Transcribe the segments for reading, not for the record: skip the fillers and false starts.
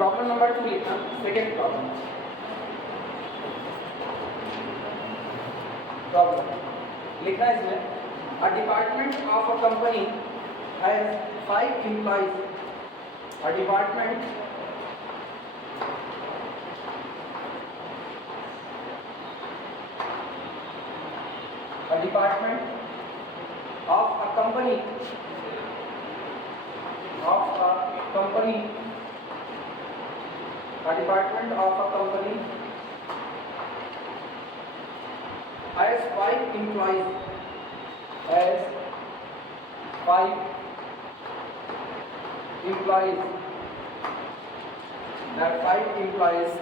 Problem number 2 लिखना, second problem. लिखना है इसमें, a department of a company has 5 employees. A department of a company a department of a company has 5 employees, there are 5 employees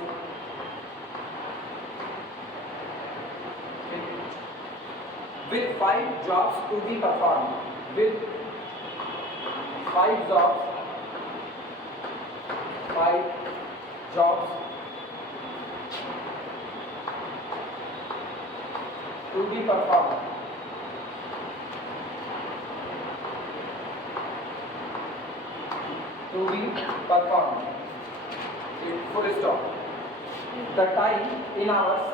with 5 jobs to be performed, with 5 jobs to be performed. Full stop. The time in hours,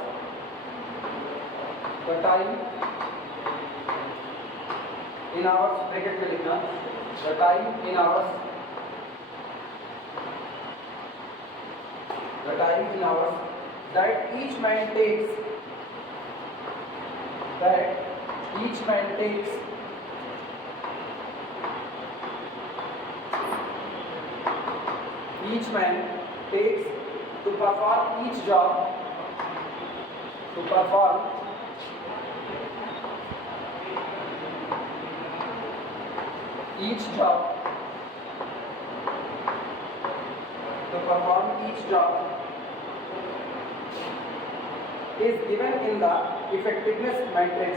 bracket में लिखना, the time in hours that each man takes to perform each job, is given in the effectiveness matrix,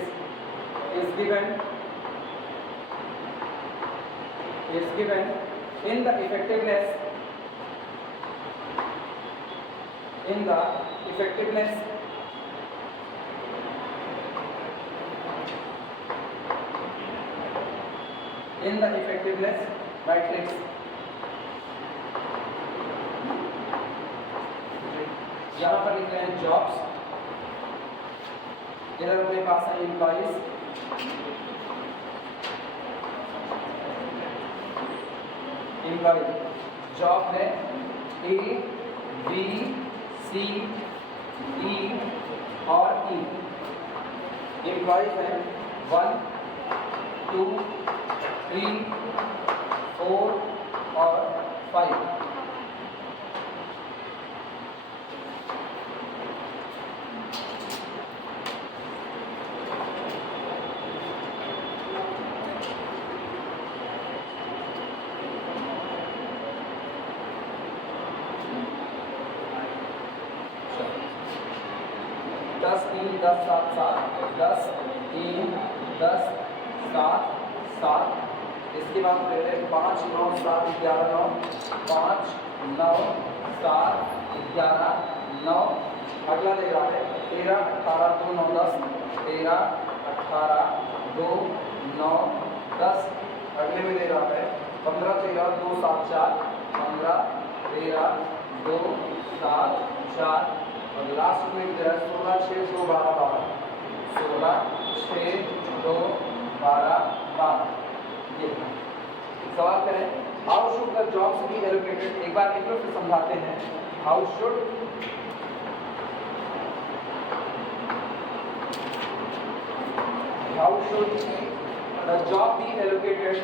in the effectiveness matrix. यहाँ पर लिख रहे हैं jobs, इधर अपने पास है एम्प्लॉइज, जॉब है A, B, C, D और E। एम्प्लॉइज है 1, 2, 3, 4 और 5। दस 3 10 7 7 10 3 10 7 7। इसके बाद ले रहे 5 9 7 11 9 5 9 7 11 9। अगला दे रहा है 13 18 2 9 10 13 18 2 9 10। अगले में दे रहा है 15 13 2 7 4 15 13 2 7 4 और लास्ट में दे रहा है 16 6 2 12 12 16 6 2 12 12। ये सवाल करें, how should the jobs B allocated. एक बार एक बार समझाते हैं, how should the job B allocated,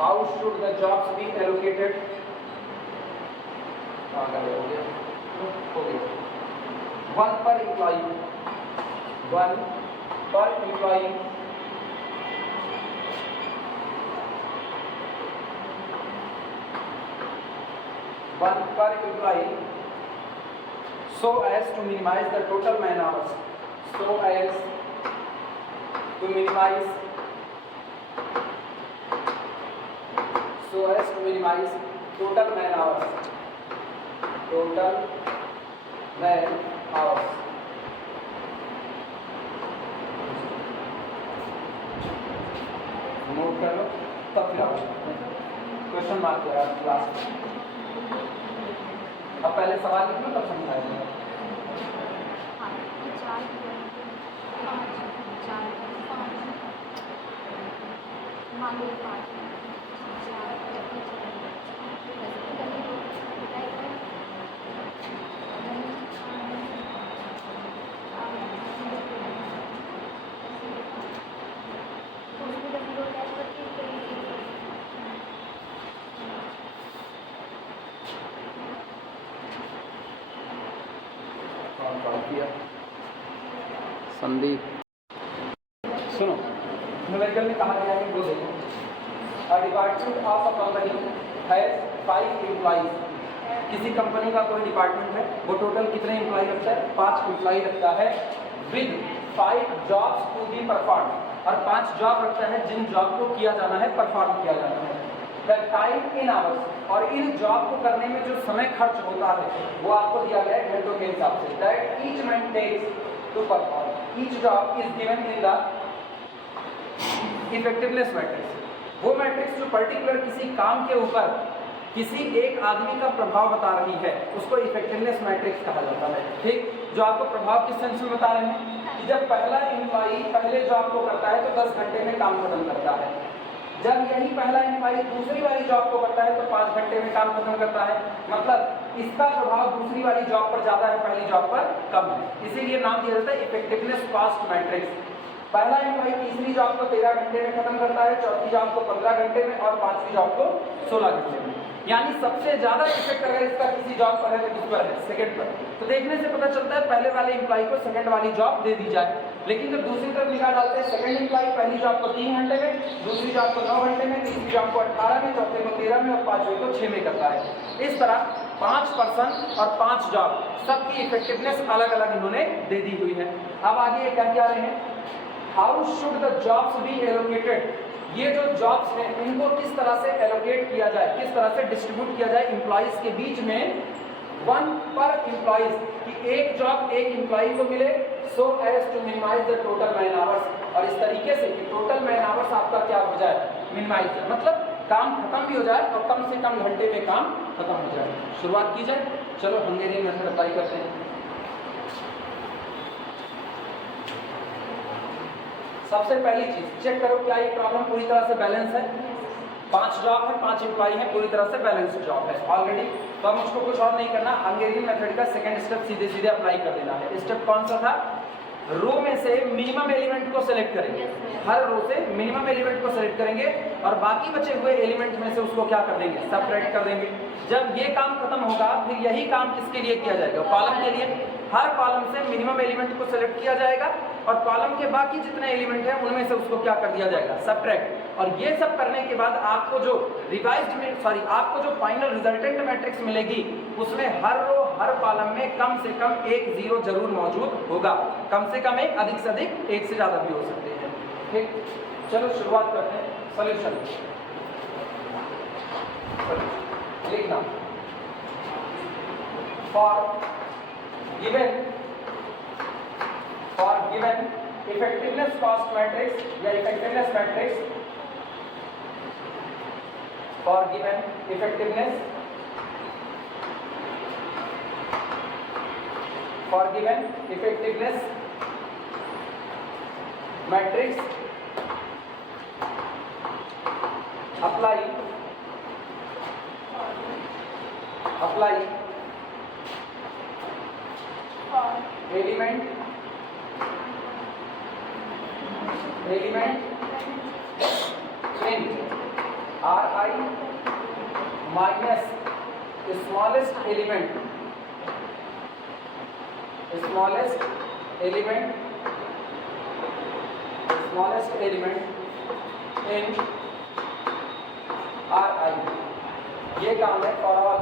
how should the jobs be allocated। हो गया 1 per employee, 1 per employee, so as to minimize the total man hours, total man hours, note कर लो, तब फिर आप क्वेश्चन मार्क करा क्लास। अब पहले सवाल लिख लो तब समझाएंगे। संदीप सुनो, न्यूमेरिकल में कहा गया है वो देखो, a department of a company has 5 employees. किसी कंपनी का कोई डिपार्टमेंट है, वो टोटल कितने एम्प्लॉय रखता है? 5 एम्प्लॉय रखता है, with 5 jobs to be perform, और 5 जॉब रखता है जिन जॉब को किया जाना है, परफॉर्म किया जाना है। द टाइम इन आवर्स, और इन जॉब को करने में जो समय खर्च होता है वो आपको दिया गया है घंटों के हिसाब से। That each man takes to perform each job is given in the effectiveness matrix. वो मैट्रिक्स जो पर्टिकुलर किसी काम के ऊपर किसी एक आदमी का प्रभाव बता रही है उसको इफेक्टिवनेस मैट्रिक्स कहा जाता है। ठीक, जो आपको प्रभाव किस सेंस में बता रहे हैं कि जब पहला एम्प्लॉई पहले जॉब को करता है तो 10 घंटे में काम खत्म करता है, जब यही पहला एम्प्लॉई दूसरी वाली जॉब को करता है तो 5 घंटे में काम खत्म करता है। मतलब इसका प्रभाव दूसरी वाली जॉब पर ज्यादा है, पहली जॉब पर कम है, इसीलिए नाम दिया जाता है इफेक्टिवनेस कॉस्ट मैट्रिक्स। पहला एम्प्लॉई तीसरी जॉब को 13 घंटे में खत्म करता है, चौथी जॉब को 15 घंटे में और पांचवी जॉब को 16 घंटे में। यानी सबसे ज्यादा इफेक्ट अगर इसका किसी जॉब पर है तो किस पर है? सेकंड पर। तो देखने से पता चलता है पहले वाले एम्प्लॉई को सेकंड वाली जॉब दे दी जाए, लेकिन जब दूसरी तरफ निगाह डालते हैं सेकंड एम्प्लॉई पहली जॉब को 3 घंटे में, दूसरी जॉब को 9 घंटे में, तीसरी जॉब को 18 में, चौथे को 13 में और पांचवे को 6 में करता है। इस तरह 5 पर्सन और 5 जॉब सबकी इफेक्टिवनेस अलग अलग इन्होंने दे दी हुई है। अब आगे ये क्या रहे हैं, how should the jobs B allocated. ये जो जॉब्स हैं इनको किस तरह से एलोकेट किया जाए, किस तरह से डिस्ट्रीब्यूट किया जाए एम्प्लॉइज के बीच में, 1 पर एम्प्लॉइज, कि एक जॉब एक एम्प्लॉय को मिले, so as to minimize the total man hours, और इस तरीके से कि टोटल मैन आवर्स आपका क्या हो जाए? मिनिमाइज, मतलब काम खत्म भी हो जाए और कम से कम घंटे में काम खत्म हो जाए। शुरुआत की जाए, चलो हंगेरियन मेथड अप्लाई करते हैं। सबसे पहली चीज चेक करो क्या ये प्रॉब्लम पूरी तरह से बैलेंस है। 5 जॉब है, 5 एम्प्लॉय है, पूरी तरह से बैलेंस्ड जॉब है ऑलरेडी। तो अब मुझको कुछ और नहीं करना, हंगेरियन मेथड का सेकंड स्टेप सीधे सीधे अप्लाई कर देना है। स्टेप कौन सा था? रो में से मिनिमम एलिमेंट को सिलेक्ट करेंगे, हर रो से मिनिमम एलिमेंट को सिलेक्ट करेंगे और बाकी बचे हुए एलिमेंट में से उसको क्या कर देंगे? सबट्रैक्ट कर देंगे। जब ये काम खत्म होगा फिर यही काम किसके लिए किया जाएगा? कॉलम के लिए। हर कॉलम से मिनिमम एलिमेंट को सिलेक्ट किया जाएगा और कॉलम के बाकी जितने एलिमेंट हैं उनमें से उसको क्या कर दिया जाएगा? सबट्रैक्ट। और ये सब करने के बाद आपको जो आपको जो फाइनल रिजल्टेंट मैट्रिक्स मिलेगी उसमें हर रो हर कॉलम में कम से कम एक जीरो जरूर मौजूद होगा, कम से कम एक, अधिक से अधिक एक से ज्यादा भी हो सकते हैं। ठीक, चलो शुरुआत करते हैं। सॉल्यूशन लिखना, for given effectiveness cost matrix या effectiveness matrix, for given effectiveness matrix apply element in Ri minus smallest element in Ri। ये काम है for all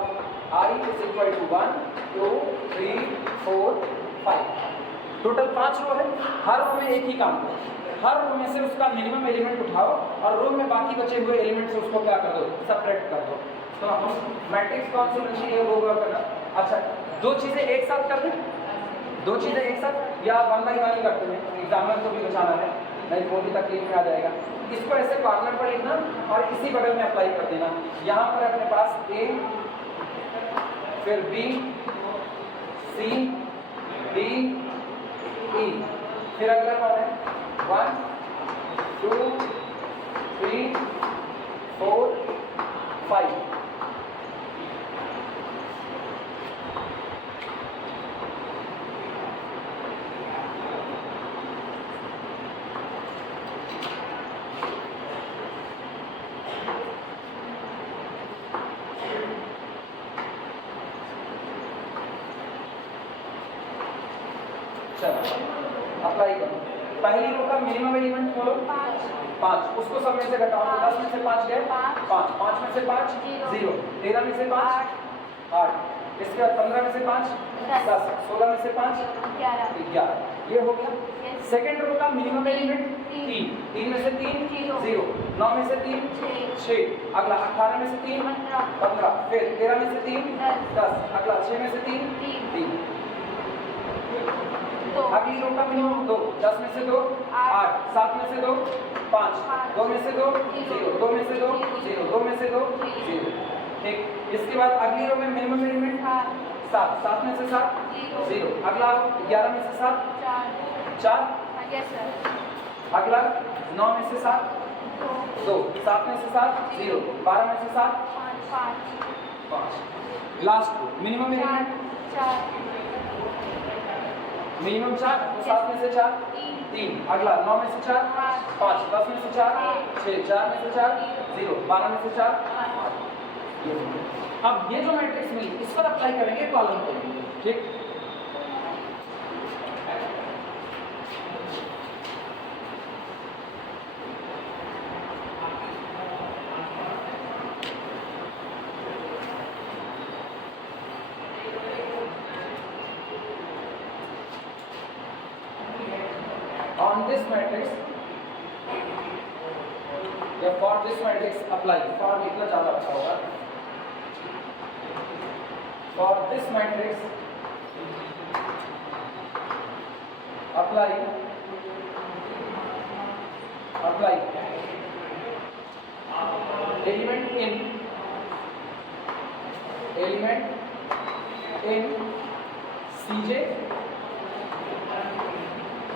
I is equal to 1, 2, 3, 4, 5। Total 5 रो है, हर रो में एक ही काम करो, हर रो में से उसका मिनिमम एलिमेंट उठाओ और रो में बाकी बचे हुए एलिमेंट से उसको क्या कर दो? सबट्रैक्ट कर दो। तो हम मैट्रिक्स कौन सी बनती है वो वर्क करना। अच्छा, दो चीजें एक साथ कर दें, दो चीजें एक साथ, या वन बाई वन ही करते हैं, एग्जामिनर को भी बचाना है। नहीं तो वो भी तकलीफ में आ जाएगा। इसको ऐसे कॉर्नर पर लिखना और इसी बगल में अप्लाई कर देना। यहाँ पर अपने पास ए, फिर बी, सी, डी, ई, फिर अगला कौन है 1 2 3 4 5। अप्लाई करो। पहली रो का मिनिमम एलिमेंट बोलो 5, उसको सब में से घटाओ। 10 में से 5 गए 5, 5 में से 5 0, 13 में से 5 8, इसके बाद 15 में से 5 10, 16 में से 5 11, ये हो गया। सेकंड रो का मिनिमम एलिमेंट 3, 3 में से 3 0, 9 में से 3 6, अगला 18 में से 3 15, फिर 13 में से 3 10, अगला 6 में से 3 3। अगली रो का मिनिमम 2, 10 में से 2 8, 7 में से 2 5, 2 में से 2 0, 2 में से 2 0, 2 में से 2 0। ठीक, इसके बाद अगली रो में मिनिमम एलिमेंट 7, 7 में से 7 0, अगला 11 में से 7 4, अगला 9 में से 7 2, 7 में से 7 0, 12 में से 7 5। लास्ट मिनिमम एलिमेंट मिनिमम 4, 7 में से 4 3, अगला 9 में से 4 5, 10 में से 4 6, 4 में से 4 0, 12 में से 4 8। अब ये जो मैट्रिक्स मिली इस पर अप्लाई करेंगे कॉलम पे। ठीक, on this matrix या for this matrix apply, for लिखना ज़्यादा अच्छा होगा। for this matrix apply element in Cj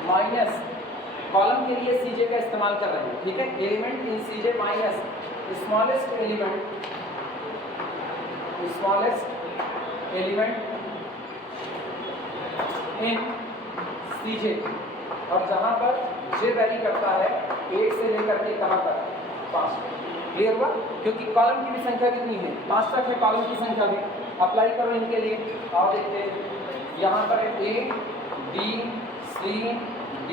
minus column के लिए Cj का इस्तेमाल कर रहे हैं। ठीक है, element in Cj minus smallest element in Cj, और जहां पर j वैरी करता है 1 से लेकर के कहां तक 5। क्लियर हुआ? क्योंकि कॉलम की भी संख्या कितनी है 5 तक है, कॉलम की संख्या भी। अप्लाई करो इनके लिए। और देखते हैं यहाँ पर है A B C D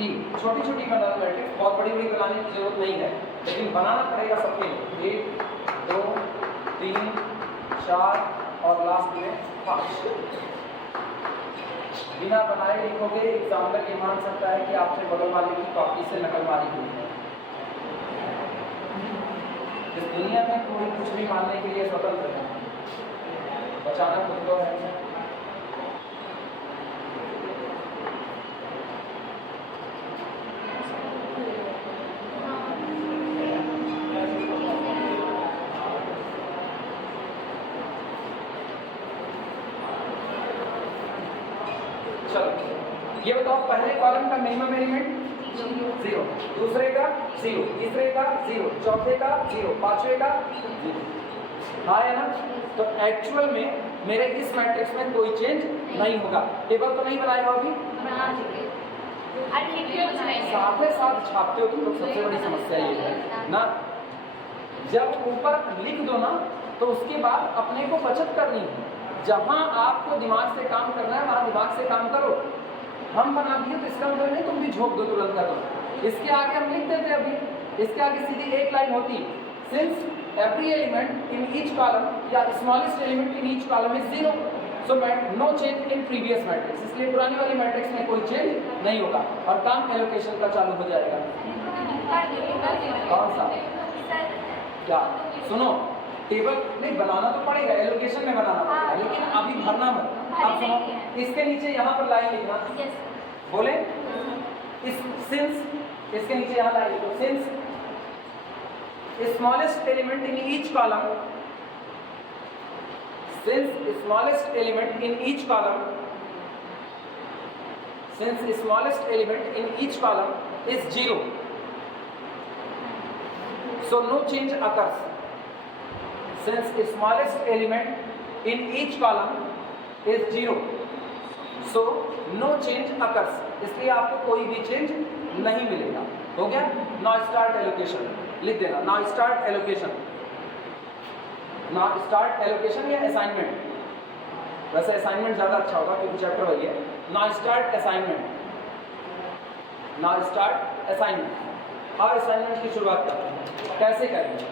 E, छोटी छोटी बनाना मैट्रिक्स, बहुत बड़ी बड़ी बनाने की जरूरत नहीं है, लेकिन बनाना पड़ेगा सबके लिए। 1 2 3 4 और लास्ट में 5। बिना बनाए लिखोगे एग्जामिनर ये मान सकता है कि आपने बगल वाले की कॉपी से नकल मारी हुई है। इस दुनिया में कोई कुछ भी मानने के लिए स्वतंत्र है, बचाना खुद को है। चलो ये बताओ, पहले कॉलम का मिनिमम एलिमेंट 0, दूसरे का 0, तीसरे का 0, चौथे का 0, पांचवे का 0। हाँ है ना? तो एक्चुअल में मेरे इस मैट्रिक्स में कोई चेंज नहीं होगा। टेबल तो नहीं बनाया हो अभी, साथ ही साथ छापते हो तो सबसे बड़ी समस्या ये है ना। जब ऊपर लिख दो ना तो उसके बाद अपने को बचत करनी है। जहां आपको दिमाग से काम करना है वहां दिमाग से काम करो। हम बना दिए तो इसका मतलब नहीं तुम भी झोंक दो तुरंत का तुरंत। इसके आगे हम लिख देते अभी, इसके आगे सीधी एक लाइन होती, since every element in each column या smallest element in each column is 0, so no change in previous matrix. इसलिए पुरानी वाली मैट्रिक्स में कोई चेंज नहीं होगा और काम एलोकेशन का चालू हो जाएगा। कौन सा? क्या? सुनो, टेबल नहीं बनाना तो पड़ेगा, एलोकेशन में बनाना पड़ेगा, लेकिन अभी भरना मत। अब सुनो, इसके नीचे यहाँ पर लाइन लिखना, बोले इस सिंस इसके नीचे यहाँ लाइए तो since smallest element in each column, since smallest element in each column is 0, so no change occurs. Since smallest element in each column is 0, so no change occurs. इसलिए आपको कोई भी चेंज नहीं मिलेगा। हो गया? Now start allocation लिख देना। Now start allocation या असाइनमेंट, वैसे असाइनमेंट ज़्यादा अच्छा होगा क्योंकि चैप्टर वही है। नाउ स्टार्ट असाइनमेंट और असाइनमेंट की शुरुआत करते हैं। कैसे करेंगे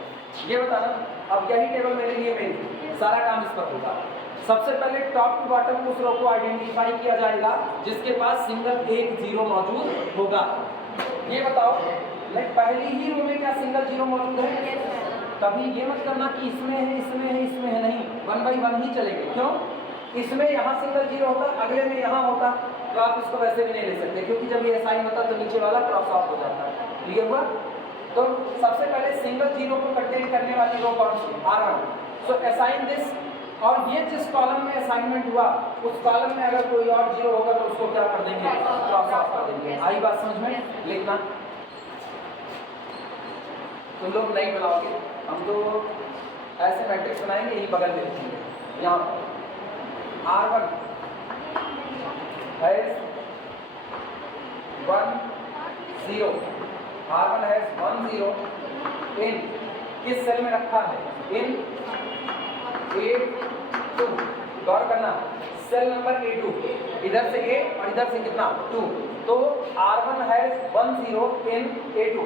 ये बताना। अब यही टेबल मेरे लिए मेन, सारा काम इस पर होगा। सबसे पहले टॉप टू बॉटम उस रो को आइडेंटिफाई किया जाएगा जिसके पास सिंगल एक जीरो मौजूद होगा। ये बताओ पहली ही रो में क्या सिंगल जीरो मौजूद है? कभी ये मत करना कि इसमें है नहीं, 1 बाई 1 ही चलेंगे। क्यों? इसमें यहाँ सिंगल जीरो होता, अगले में यहाँ होता, तो आप इसको वैसे भी नहीं ले सकते क्योंकि जब ये असाइन होता तो नीचे वाला क्रॉस ऑफ हो जाता है। क्लियर हुआ? तो सबसे पहले सिंगल जीरो को कंटेन करने वाली रो कौन सी? R1। सो असाइन दिस, और ये जिस कॉलम में असाइनमेंट हुआ उस कॉलम में अगर कोई और जीरो होगा तो उसको क्या कर देंगे? क्रॉस ऑफ कर देंगे। आई बात समझ में? लिखना तुम लोग नहीं बनाओगे, हम तो ऐसे मैट्रिक्स बनाएंगे, यही बगल में लिखेंगे। यहाँ R1 हैज 1 0, R1 हैज 1 0 इन किस सेल में रखा है? इन A2। गौर करना, सेल नंबर A2, इधर से A और इधर से कितना? 2, तो R1 has 1 0 in A2।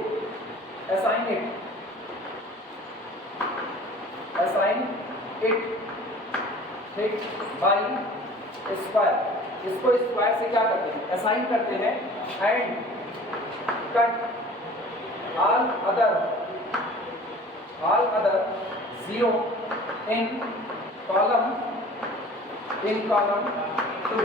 assign it ठीक बाई स्क्वायर। इसको स्क्वायर से क्या करते हैं? असाइन करते हैं and cut all other 0 in column 2।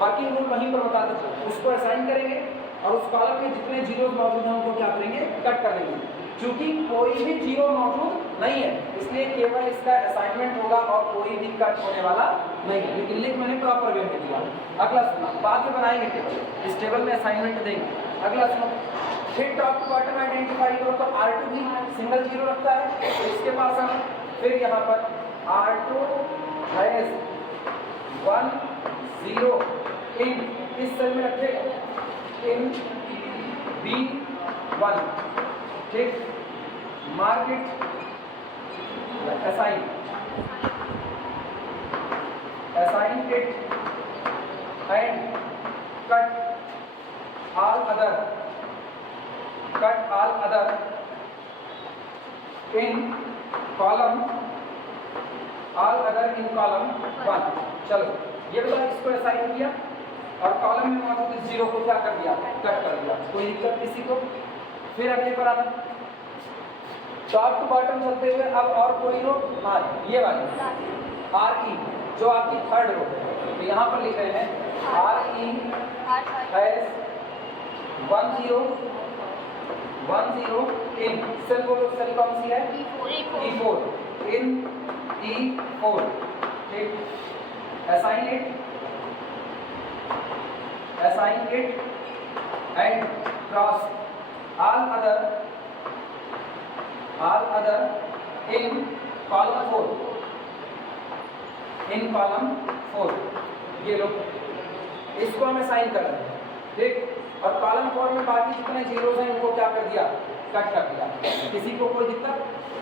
Working rule वहीं पर बता दो, उसको असाइन करेंगे और उस कॉलम में जितने जीरो मौजूद हैं उनको क्या करेंगे? कट कर देंगे। क्योंकि कोई भी जीरो मौजूद नहीं है इसलिए केवल इसका असाइनमेंट होगा और कोई भी कट होने वाला नहीं है। लेकिन लिंक मैंने प्रॉपर वे में दिया। अगला सुनो, बाद में बनाएंगे टेबल, इस टेबल में असाइनमेंट देंगे। अगला सुनो, फिर टॉप टू बॉटम आइडेंटिफाई करो तो R2 भी सिंगल जीरो रखता है, इसके पास हम फिर यहाँ पर R2 हैज 1 0 इन इस सेल में रखेगा इन B1 ठीक। Mark it assign it and cut all other in column 1। चलो ये बताओ, इसको असाइन किया और कॉलम में मौजूद इस जीरो को क्या कर दिया? कट कर दिया। कोई दिक्कत किसी को? फिर अगले पर आना, टॉप टू बॉटम चलते हुए अब और कोई रो, हाँ ये वाली RE जो आपकी थर्ड रो, तो यहाँ पर लिख रहे हैं RE हैज 1 0 इन सेल बोलो, सेल कौन सी है? E4 इन E4 ठीक। assign it and cross all other in column 4। ये लो, इसको हम असाइन कर रहे हैं ठीक। और कॉलम 4 में बाकी जितने जीरोस हैं उनको क्या कर दिया? कट कर दिया। किसी को कोई दिक्कत?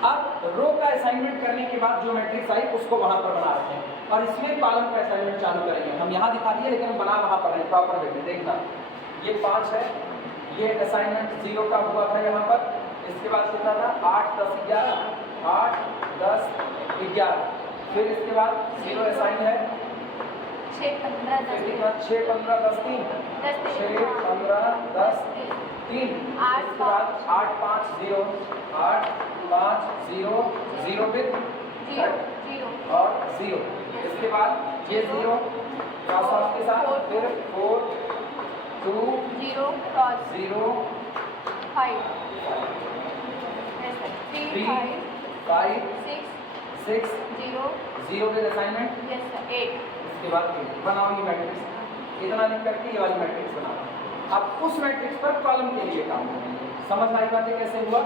अब रो का असाइनमेंट करने के बाद जो मैट्रिक्स आई उसको वहां पर बना रहे हैं और इसमें कॉलम का असाइनमेंट चालू करेंगे। हम यहाँ दिखा दिए लेकिन हम बना वहां पर रहे प्रॉपर वे में। देखना, ये 5 है, ये असाइनमेंट 0 का हुआ था यहाँ पर। इसके बाद कितना था? 8 10 11 8 10 11। फिर इसके बाद 0 असाइन है 6 15 10 3 6 15 10 3 8 5 0 फिर 0 और 0। इसके बाद ये 0 क्रॉस ऑफ के साथ फिर 4 2 0 cross 0 5 yes sir 3 3 5 5 6 6 0 0 के असाइनमेंट yes sir 8 इसके बाद 8 बनाओ ये मैट्रिक्स इतना लिख करके ये वाली मैट्रिक्स बनाओ। अब उस मैट्रिक्स पर कॉलम के लिए काम करेंगे। समझ में आई बात कैसे हुआ?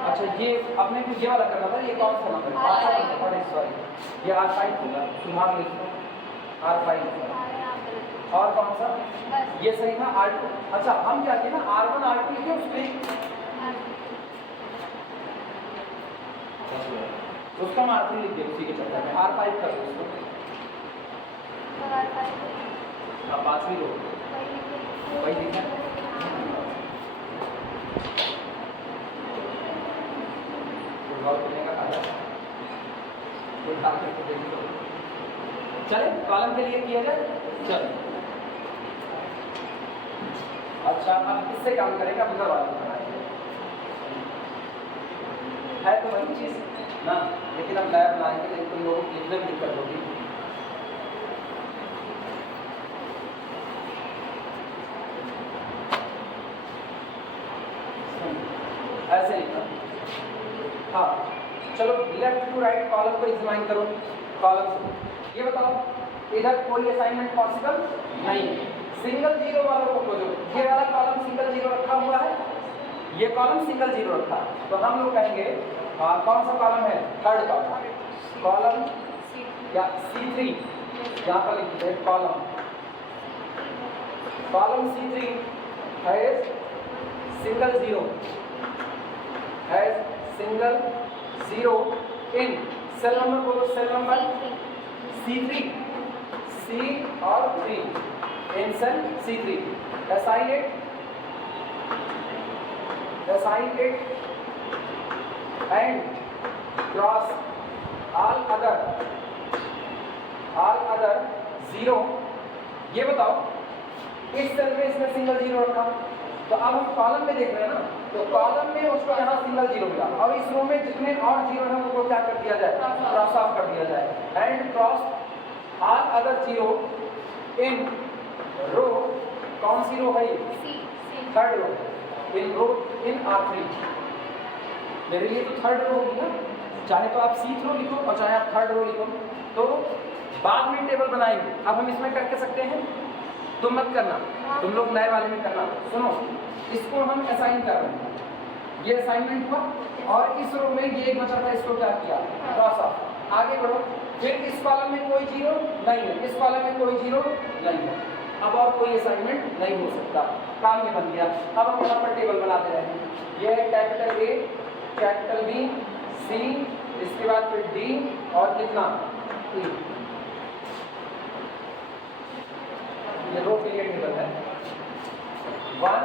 अच्छा ये अपने को ये वाला करना था, ये कौन सा नंबर है? सॉरी ये R5 होगा, सुधार लिखो R5 और कौन सा ये सही था R2। अच्छा हम क्या किए ना R1 R2 लिखे उसमें उसका हम R3 लिख दिए उसी के चक्कर में R5 कर दो उसको। हाँ 5वीं रो वही लिखा चले कॉलम के लिए किया जाए। चलो अच्छा अब किससे काम करेगा? उधर वाले है तो वही चीज ना, लेकिन अब नया बनाएंगे लेकिन तुम लोगों को लिखने में दिक्कत होगी। ऐसे लिखना। हाँ चलो लेफ्ट टू राइट कॉलम को एग्जामिन करो। कॉलम से ये बताओ इधर कोई असाइनमेंट पॉसिबल नहीं है। सिंगल जीरो वालों को खोजो। ये वाला कॉलम सिंगल जीरो रखा हुआ है, ये कॉलम सिंगल जीरो रखा है, तो हम लोग कहेंगे कौन सा कॉलम है? Third column. कॉलम या C3 यहाँ पर लिख दीजिए कॉलम। कॉलम C3 है सिंगल जीरो, है single zero in cell number बोलो, सेल नंबर C3 C और 3 in cell C3। assign it and cross all other zero. ये बताओ इस सेल में इसमें सिंगल जीरो रखा, तो अब हम कॉलम में देख रहे हैं ना, तो कॉलम में उसको यहाँ सिंगल जीरो मिला और इस रो में जितने और जीरो हैं उनको क्या कर दिया जाए? क्रॉस ऑफ कर दिया जाए। And cross all other zero in row. कौन सी रो है? Third row. In row in R3। मेरे लिए तो थर्ड रो होगी ना, चाहे तो आप C रो लिखो और चाहे आप थर्ड रो लिखो, तो बाद में टेबल बनाएंगे। अब हम इसमें कर सकते हैं, तुम मत करना, तुम लोग नए वाले में करना। सुनो इसको हम असाइन कर रहे हैं, ये असाइनमेंट हुआ और इस रो में ये एक बचा था, इसको क्या किया? Cross of. आगे बढ़ो। फिर इस कॉलम में कोई जीरो नहीं है, इस कॉलम में कोई जीरो नहीं है, अब और कोई असाइनमेंट नहीं हो सकता। काम ये बन गया। अब हम यहाँ पर टेबल बनाते रहे हैं। ये है capital A, capital B, C, इसके बाद फिर D और कितना E। ये रो के लिए टेबल है। 1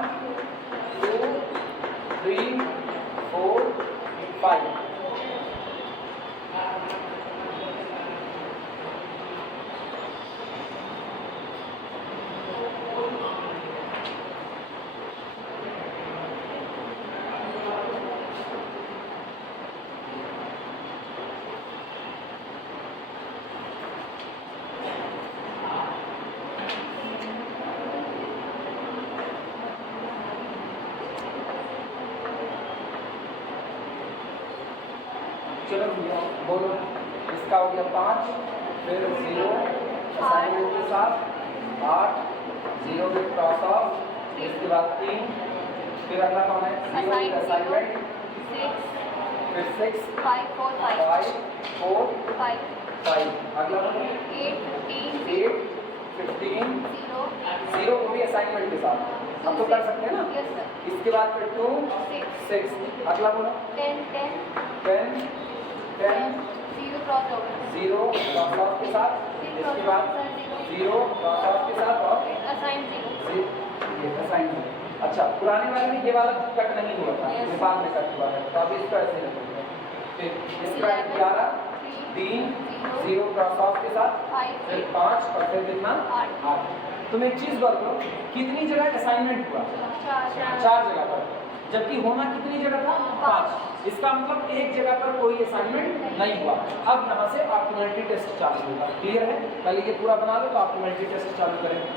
2 3 4 5। चलो बोलो, इसका हो गया 5, फिर 0 असाइनमेंट के साथ 8, 0 फिर क्रॉस ऑफ, इसके बाद 3, फिर अगला कौन है 0 फिर असाइनमेंट, 6 फिर 6 5 4 5 4 5 5, अगला 8 8 15 0 0 को भी असाइनमेंट के साथ हम तो कर सकते हैं ना। यस सर इसके बाद फिर 2 6, अगला बोलो 10 10 10 10 0 क्रॉस ओवर 0 क्रॉस ऑफ के साथ, इसके बाद 0 क्रॉस ऑफ के साथ और असाइन 0 ये असाइनमेंट। अच्छा, पुराने वाले में ये वाला कट नहीं हुआ था, ये बाद में कट हुआ है, तो अभी इसको ऐसे रखेंगे। फिर इसका 11 3 0 क्रॉस ऑफ के साथ, फिर 5 और फिर कितना 8। तुम एक चीज बताओ, कितनी जगह असाइनमेंट हुआ? 4 जगह पर, जबकि होना कितनी जगह था? 5। इसका मतलब एक जगह पर कोई असाइनमेंट नहीं हुआ। अब यहाँ से ऑप्टिमलिटी टेस्ट चालू होगा। क्लियर है? पहले ये पूरा बना लो तो ऑप्टिमलिटी टेस्ट चालू करेंगे।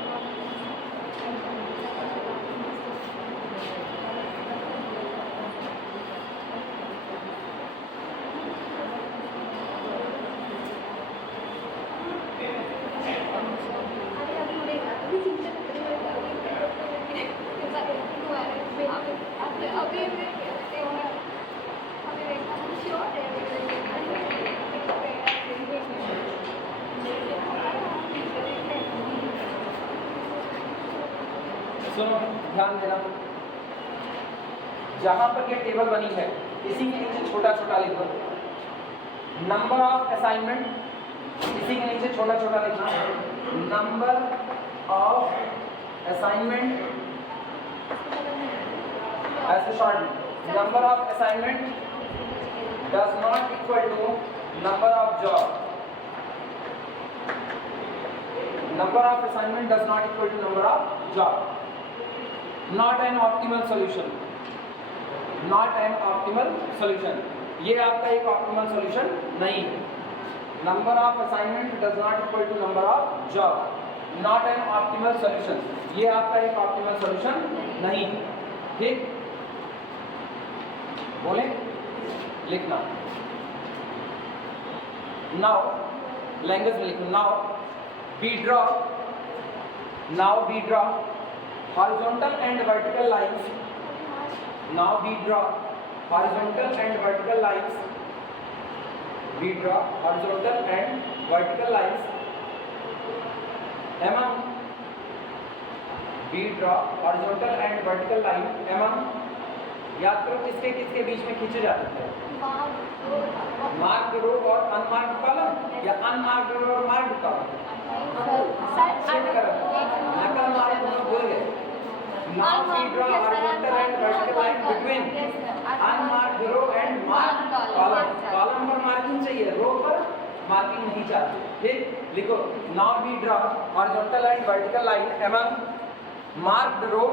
सुनो, ध्यान देना, जहां पर ये टेबल बनी है इसी के नीचे छोटा छोटा लिखो नंबर ऑफ असाइनमेंट, इसी के नीचे छोटा छोटा लिखना नंबर ऑफ असाइनमेंट, ऐसे short number of assignment does not equal to number of job, number of assignment does not equal to number of job, not an optimal solution, not an optimal solution, ये आपका एक optimal solution नहीं है। Number of assignment does not equal to number of job, not an optimal solution, ये आपका एक optimal solution नहीं है। ठीक, बोले लिखना। नाउ लैंग्वेज में लिखो, now B draw, now B draw horizontal and vertical lines, now we draw horizontal and vertical lines, we draw horizontal and vertical lines among, we draw horizontal and vertical line among, याद करो किसके किसके बीच में खींचे जाते हैं? Marked रो और unmarked column, या अनमार्क्ड रो और मार्क्ड कॉलम? नकल मार्क बोल गए। Now we draw horizontal and vertical line between unmarked row and marked column. Column पर मार्किंग चाहिए, रो पर मार्किंग नहीं चाहते। ठीक, लिखो now we draw horizontal and vertical line among marked row,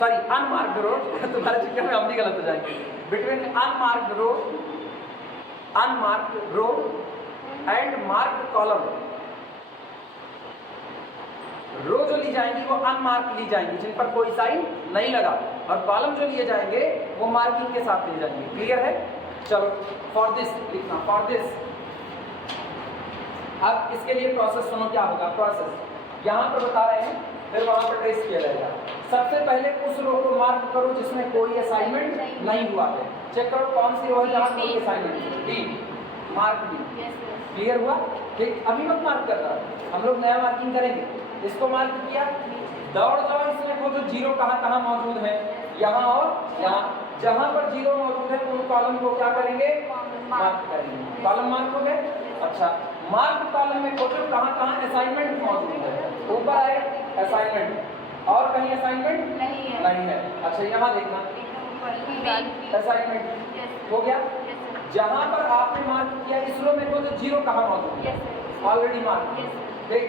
sorry unmarked row, तुम्हारे चक्कर में हम भी गलत हो जाएंगे, between unmarked row and marked column। रो जो ली जाएंगी वो अनमार्क ली जाएंगी, जिन पर कोई साइन नहीं लगा, और कॉलम जो लिए जाएंगे वो मार्किंग के साथ लिए जाएंगे। क्लियर है? चलो फॉर दिस लिखना, फॉर दिस। अब इसके लिए प्रोसेस सुनो, क्या होगा प्रोसेस, यहाँ पर बता रहे हैं फिर वहाँ पर ट्रेस किया जाएगा। सबसे पहले उस रो को मार्क करो जिसमें कोई असाइनमेंट नहीं हुआ है। चेक करो कौन सी रो है जहाँ कोई assignment, D, mark D. Clear हुआ? ठीक, अभी मत मार्क कर रहा, हम लोग नया मार्किंग करेंगे। इसको मार्क किया, दौड़ जाओ इसमें वो जो जीरो कहाँ मौजूद है, यहाँ और यहाँ, जहाँ पर जीरो मौजूद है उन कॉलम को क्या करेंगे? मार्क करेंगे। कॉलम मार्क हो गए। अच्छा, मार्क कॉलम में खोजो कहाँ असाइनमेंट मौजूद है। ऊपर आए असाइनमेंट, और कहीं असाइनमेंट नहीं है। अच्छा, यहाँ देखना असाइनमेंट हो गया। जहाँ पर आपने मार्क किया इस रो में खोजो जीरो कहाँ मौजूद है, ऑलरेडी मार्क। ठीक,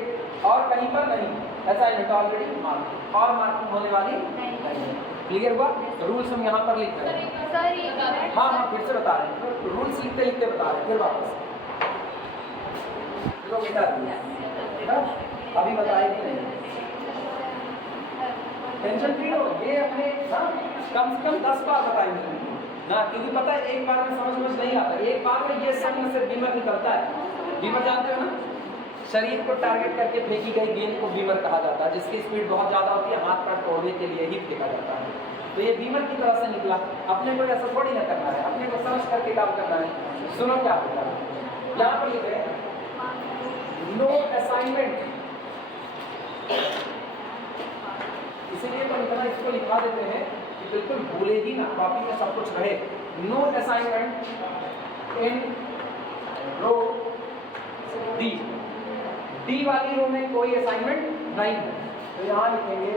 और कहीं पर नहीं, असाइनमेंट ऑलरेडी मार्क, और मार्किंग होने वाली नहीं। क्लियर हुआ? रूल्स हम यहाँ पर लिख रहे हैं। हाँ, फिर से बता रहे हैं, रूल्स लिखते लिखते बता रहे हैं, फिर वापस बेटा अभी बताए भी नहीं, टेंशन फ्री हो। ये अपने कम से कम 10 बार बताएंगे, ना, क्योंकि पता है एक बार में समझ नहीं आता, एक बार में ये संग से बीमर निकलता है। बीमर जानते हो ना, शरीर को टारगेट करके फेंकी गई गेंद को बीमर कहा जाता है, जिसकी स्पीड बहुत ज्यादा होती है, हाथ पैर तोड़ने के लिए ही फेंका जाता है। तो ये बीमर की तरह से निकला, अपने को ऐसा थोड़ी ना करना है, अपने को समझ करके काम करना है। सुनो क्या होगा, यहाँ पर लिखे नो असाइनमेंट, इसीलिए तो इतना इसको लिखा देते हैं कि बिल्कुल भूले ही ना, कॉपी में सब कुछ रहे। No assignment in row D, D वाली रो में कोई असाइनमेंट नहीं है, तो यहाँ लिखेंगे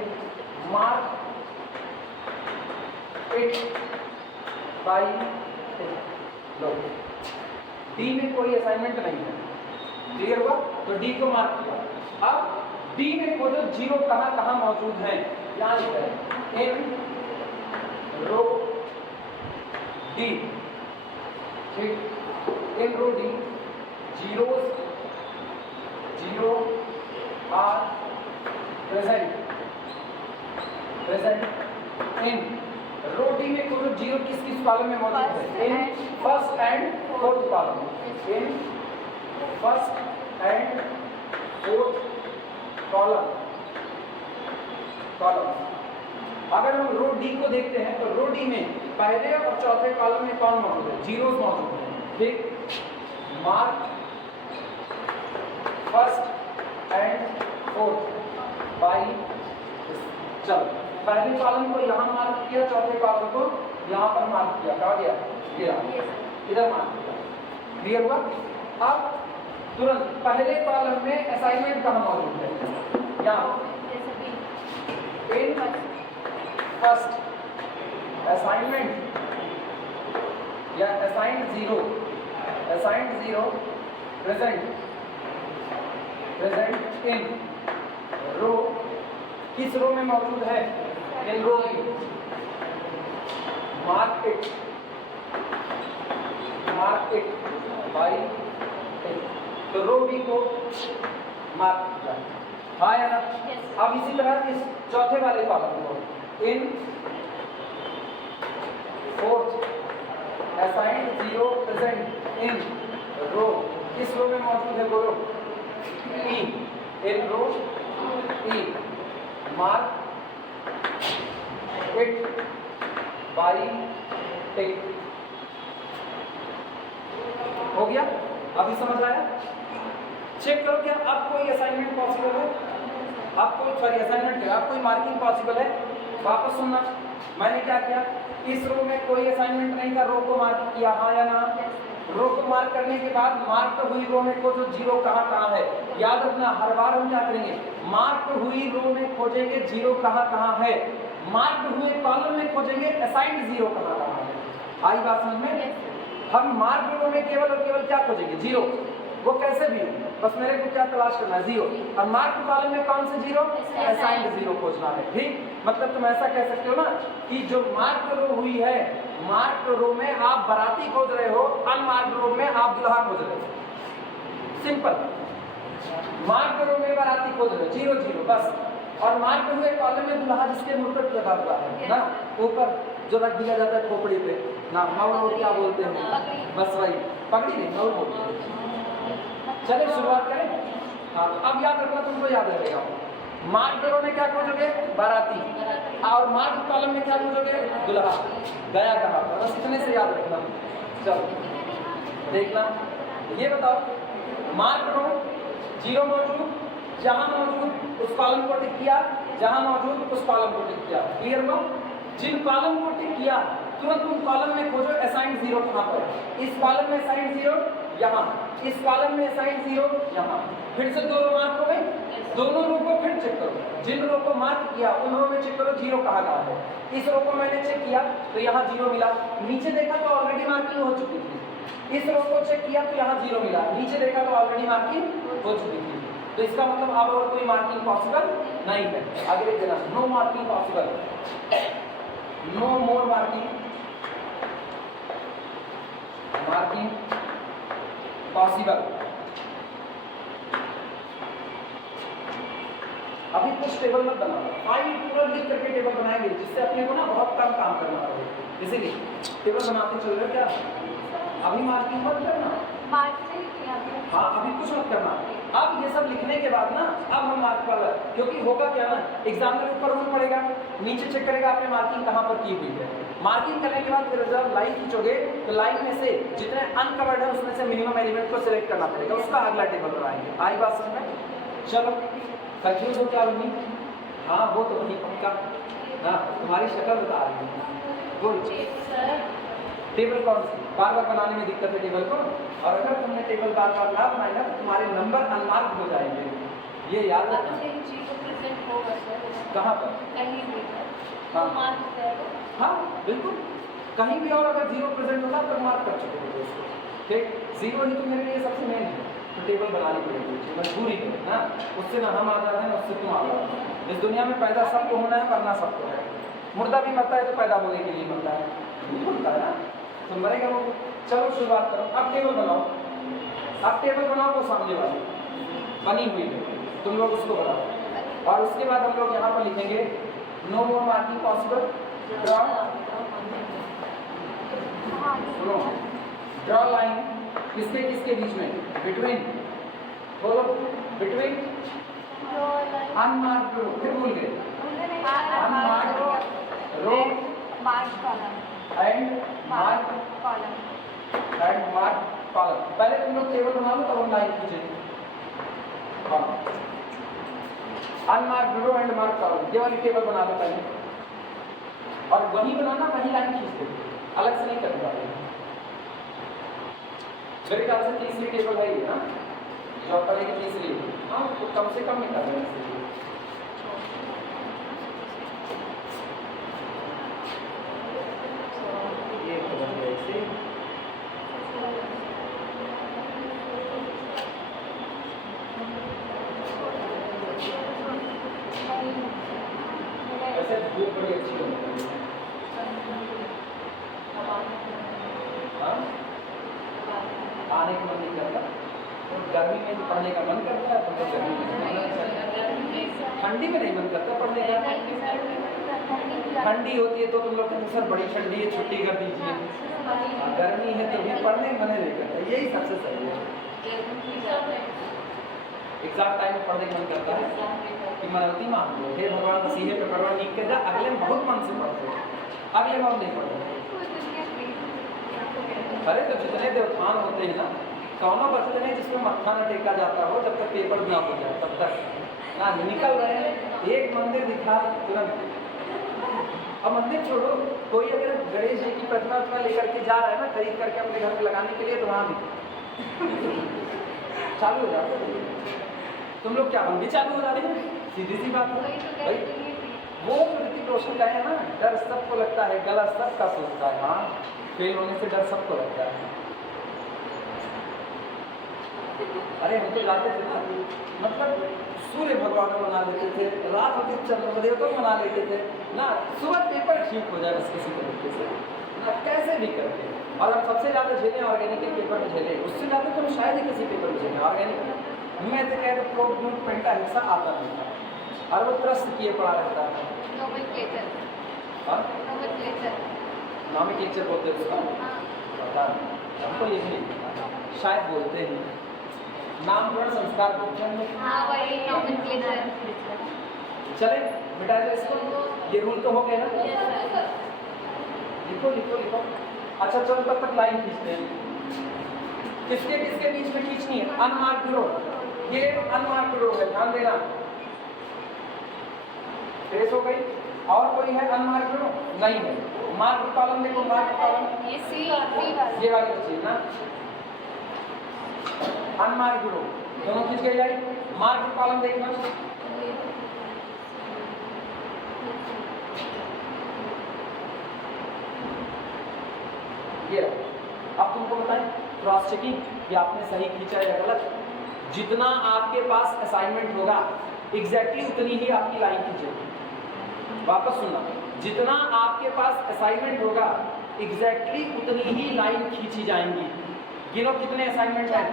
mark it bye low, D में कोई असाइनमेंट नहीं है, क्लियर हुआ? तो डी को मार्क किया। अब डी में खोजो जीरो कहाँ कहाँ मौजूद है, यहाँ लिखा है इन रो डी, ठीक, in row D zeros, zero are present, present in row D में खोजो जीरो किस किस कॉलम में मौजूद है, in first and fourth column, in first and fourth column, column. अगर हम रो डी को देखते हैं तो रो डी में पहले और चौथे कॉलम में कौन मौजूद है, जीरोस मौजूद है, ठीक। Mark first and fourth by, चलो पहले कॉलम को यहाँ मार्क किया, चौथे कॉलम को यहाँ पर मार्क किया, कहा गया इधर मार्क किया, क्लियर हुआ? अब तुरंत पहले कॉलम में असाइनमेंट कहाँ मौजूद है, यहाँ इन फर्स्ट असाइनमेंट या assigned zero, assigned zero present, present in row, किस रो में मौजूद है, इन रो में, mark it, mark it by, तो रो बी को मार्क किया, हाँ या ना? अब इसी तरह इस चौथे वाले कॉलम को in fourth assigned zero present in row, किस रो में मौजूद है, बोलो E, in row E, mark it by tick, हो गया? अभी समझ आया? चेक करो क्या अब कोई असाइनमेंट पॉसिबल है, अब कोई सॉरी असाइनमेंट क्या, अब कोई मार्किंग पॉसिबल है? वापस सुनना, मैंने क्या किया, इस रो में कोई असाइनमेंट नहीं था, रो को मार्क किया, हाँ या ना? रो को मार्क करने के बाद मार्क हुई रो में खोजो जीरो कहाँ कहाँ है, याद रखना हर बार हम क्या करेंगे, मार्क हुई रो में खोजेंगे जीरो कहाँ कहाँ है, मार्क हुए कॉलम में खोजेंगे असाइंड जीरो कहाँ कहाँ है। आई बात समझ में? हम मार्क रो में केवल और केवल क्या खोजेंगे, जीरो, वो कैसे भी हो, बस मेरे को क्या तलाश करना है, जीरो, और मार्क कॉलम में कौन से जीरो, असाइंड जीरो खोजना है, ठीक। मतलब तुम ऐसा कह सकते हो ना कि जो मार्क रो हुई है, मार्क रो में आप बाराती खोज रहे हो, अनमार्क रो में आप दुल्हा खोज रहे हो, सिंपल। मार्क रो में बाराती खोज रहे हो, जीरो जीरो बस, और मार्क हुए कॉलम में दुल्हा जिसके मुकुट लगा हुआ है ना, ऊपर जो रख दिया जाता है खोपड़ी पे ना, मौर क्या बोलते हैं, बस वही, पगड़ी नहीं मौर बोलते हैं। चलिए शुरुआत करें। हाँ, तो अब याद रखना, तुमको याद रहेगा, मार्क रो में क्या खोजोगे, बाराती, और मार्क कॉलम में क्या खोजोगे, दुल्हा, गया कहाँ, बस इतने से याद रखना। चलो देखना, ये बताओ मार्क रो जीरो मौजूद, जहां मौजूद उस कॉलम को टिक किया, जहां मौजूद उस कॉलम को टिक किया, क्लियर हुआ? जिन कॉलम को टिक किया तुरंत तुम कॉलम में खोजो असाइंड जीरो कहाँ पर, इस कॉलम में असाइंड जीरो यहाँ, इस कॉलम में असाइंड जीरो यहाँ, फिर से दो रो मार्क हो गए, दोनों रो को फिर चेक करो, जिन रो को मार्क किया उन रो में चेक करो जीरो कहाँ कहाँ है। इस रो को मैंने चेक किया तो यहाँ जीरो मिला, नीचे देखा तो ऑलरेडी मार्किंग हो चुकी थी, इस रो को चेक किया तो यहाँ जीरो मिला, नीचे देखा तो ऑलरेडी मार्किंग हो चुकी थी, तो इसका मतलब अब और कोई मार्किंग पॉसिबल नहीं है। आगे लिख देना, no marking possible, no more marking, marking possible. अभी कुछ टेबल मत बनाओ, फाइल पूरा लिख करके टेबल बनाएंगे जिससे अपने को ना बहुत कम काम करना पड़े। इसीलिए टेबल बनाते चल रहे हो क्या? अभी मार्किंग मत करना। मार्क से ही किया हमने। हाँ अभी कुछ मत करना। अब ये सब लिखने के बाद ना अब हम मार्क वाला, क्योंकि होगा क्या ना एग्जामिनर ऊपर रूल पड़ेगा, नीचे चेक करेगा आपने मार्किंग कहाँ पर की हुई है। मार्किंग करने के बाद फिर जब लाइन खींचोगे तो लाइन में से जितने अनकवर्ड है उसमें से मिनिमम एलिमेंट को सिलेक्ट करना पड़ेगा, उसका अगला टेबल बनाएंगे। आई बात समझ में? चलो कंफ्यूज हो क्या बनी? हाँ वो तो वही पक्का। हाँ तुम्हारी शक्ल बता रही है। बोल टेबल कौन सी? बार बार बनाने में दिक्कत है टेबल को, और अगर तुमने टेबल बार बार ना बनाया ना तो तुम्हारे नंबर अनमार्क हो जाएंगे, ये याद रखना। कहाँ पर? कहीं भी हाँ। मार्क हो जाएगा। हाँ बिल्कुल, कहीं भी और अगर जीरो प्रेजेंट होगा तो मार्क कर चुके हो उसको। ठीक, जीरो ही तो मेरे लिए सबसे मेन है, तो टेबल बनानी पड़ेगी, मजबूरी है ना। उससे ना हम आजाद हैं ना उससे तुम आजाद हो। इस दुनिया में पैदा सबको होना है, मरना सबको है। मुर्दा भी मरता है तो पैदा होने के लिए मरता है, नहीं बोलता है ना, तो मरेगा वो। चलो शुरुआत करो, अब टेबल बनाओ। अब टेबल बनाओ वो सामने वाली बनी हुई है, तुम लोग उसको बनाओ। और उसके बाद हम लोग यहाँ पर लिखेंगे no more marking possible, draw draw line किसके किसके बीच में, बिटवीन, बोलो बिटवीन अनमार्क्ड रो, फिर भूल गए, unmarked row mark column and mark column. पहले तुम लोग टेबल बना लो तब हम लाइन खींचेंगे। Unmarked row and mark column, ये वाली टेबल बना लो पहले, और वही बनाना वही लाइन खींच दो, अलग से नहीं करने वाले। मेरे ख्याल से तीसरी टेबल है ये ना, जो पड़ेगी तीसरी। हाँ तो कम से कम ही कर रहे हैं। ये ऐसे ऐसे धूप बड़ी अच्छी होती है। हाँ आने का मन नहीं करता, तो गर्मी में तो पढ़ने का मन करता है, तो गर्मी में ठंडी में नहीं मन करता पढ़ने का। ठंडी होती है तो तुम लोग कहते सर बड़ी ठंडी है छुट्टी कर दीजिए, गर्मी है तो भी पढ़ने का मन नहीं करता, यही सबसे सही है। एग्जाम टाइम में पढ़ने का मन करता है कि मनौती मान लो, हे भगवान मसीहे पे पढ़वा नीक के जा, अगले में बहुत मन से पढ़ते, अब ये बात नहीं पढ़ते। अरे तो जितने देवतान होते हैं ना, कौनो बचते नहीं जिसमें मत्था न टेका जाता हो जब तक पेपर ना हो जाए, तब तक ना निकल रहे हैं। एक मंदिर दिखा तुरंत, अब मंदिर छोड़ो, कोई अगर गणेश जी की प्रतिमा लेकर के जा रहा है ना खरीद करके अपने घर में लगाने के लिए, तो वहाँ भी चालू हो जाता है। तुम लोग क्या हम भी चालू हो जा रहे हैं? सीधी सी बात है भाई, वो ऋतिक रोशन का है ना, डर सबको लगता है, गला सबका सोचता है। हाँ फेल होने से डर सबको लगता है। अरे हम तो जाते थे ना, मतलब सूर्य भगवान को मना लेते थे, रात होती चंद्रदेव को मना लेते थे ना, सुबह पेपर ठीक हो जाए बस किसी तरीके से ना, कैसे भी करके। और हम सबसे ज़्यादा झेले ऑर्गेनिक के पेपर में झेले, उससे ज़्यादा तो शायद ही किसी पेपर में झेले ऑर्गेनिक। मैं तो कह रहा प्रोग्राम पेंटा हिस्सा आता नहीं था, और वो त्रस्त किए पड़ा रहता था। नॉमेनक्लेचर बोलते हैं उसका, पता नहीं हमको ये भी शायद बोलते हैं, नामकरण संस्कार बोलते हैं। हाँ वही नॉमेनक्लेचर। चले बेटा इसको, ये रूल तो हो गया ना, लिखो लिखो लिखो। अच्छा चलो तब तक लाइन खींचते हैं, किसके किसके बीच में खींचनी है। अनमार्क्ड रो, ये अनमार्क्ड रो है, ध्यान देना। ट्रेस हो गई, और कोई है अनमार्क्ड रो? नहीं है। मार्क कॉलम देखो, मार्क कॉलम ये सी ये वाली चीज ना, अनमार्क्ड रो दोनों खींच गई लाइन। मार्क कॉलम देखना, ये अब तुमको बताएं क्रॉस चेकिंग कि आपने सही खींचा या गलत। जितना आपके पास असाइनमेंट होगा एग्जैक्टली उतनी ही आपकी लाइन खींचेगी। वापस सुनना, जितना आपके पास असाइनमेंट होगा एग्जैक्टली उतनी ही लाइन खींची जाएंगी। गिनो कितने असाइनमेंट हैं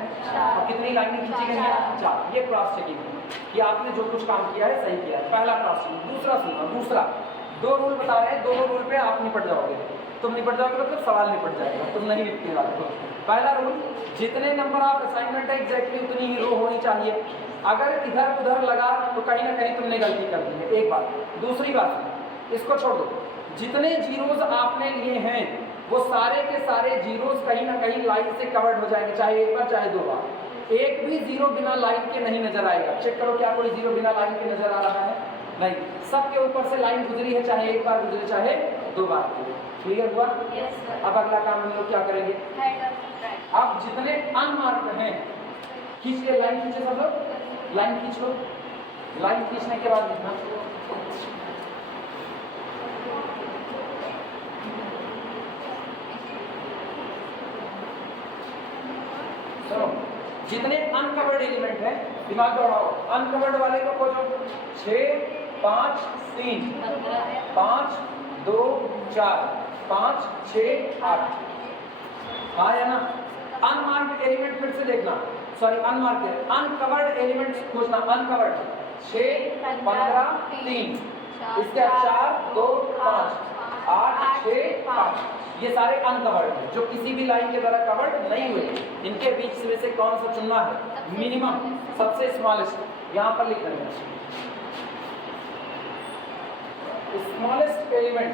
और कितनी लाइनें खींची गई हैं? 4। ये क्रॉस चेकिंग है कि आपने जो कुछ काम किया है सही किया है, पहला क्रॉस चेकिंग। दूसरा सुनो, दूसरा 2 रूल बता रहे हैं, 2 रूल पे आप निपट जाओगे। तुम निपट जाओगे मतलब सवाल निपट जाएगा, तुम नहीं लिखने वाले हो। पहला रूल, जितने नंबर ऑफ असाइनमेंट है एग्जैक्टली उतनी ही रो होनी चाहिए। अगर इधर उधर लगा तो कहीं ना कहीं तुमने गलती कर दी है, एक बात। दूसरी बात, इसको छोड़ दो, जितने जीरोज आपने लिए हैं वो सारे के सारे जीरोज कहीं ना कहीं लाइन से कवर्ड हो जाएंगे, चाहे एक बार चाहे 2 बार। एक भी जीरो बिना लाइन के नहीं नजर आएगा। चेक करो क्या कोई जीरो बिना लाइन के नजर आ रहा है? नहीं, सबके ऊपर से लाइन गुजरी है, चाहे एक बार गुजरे चाहे 2 बार गुजरे। क्लियर हुआ? Yes, sir. अब अगला काम हम लोग क्या करेंगे? Head of right. अब जितने अनमार्क्ड हैं खींच के, लाइन खींचे सब लोग, लाइन खींच लो। लाइन खींचने के बाद लिखना सुनो, जितने अनकवर्ड एलिमेंट हैं दिमाग दौड़ाओ, अनकवर्ड वाले को खोजो। 6 5 3 5 2 4 5 6 8। हाँ या ना? अनमार्क्ड एलिमेंट फिर से देखना, सॉरी अनमार्क्ड, अनकवर्ड एलिमेंट्स खोजना। अनकवर्ड 6 15 3, इसके 4 2 5 8 6 5, ये सारे अनकवर्ड हैं जो किसी भी लाइन के द्वारा कवर्ड नहीं हुए। इनके बीच में से कौन सा चुनना है? मिनिमम, सबसे स्मॉलेस्ट। यहाँ पर लिख रहे हैं smallest element,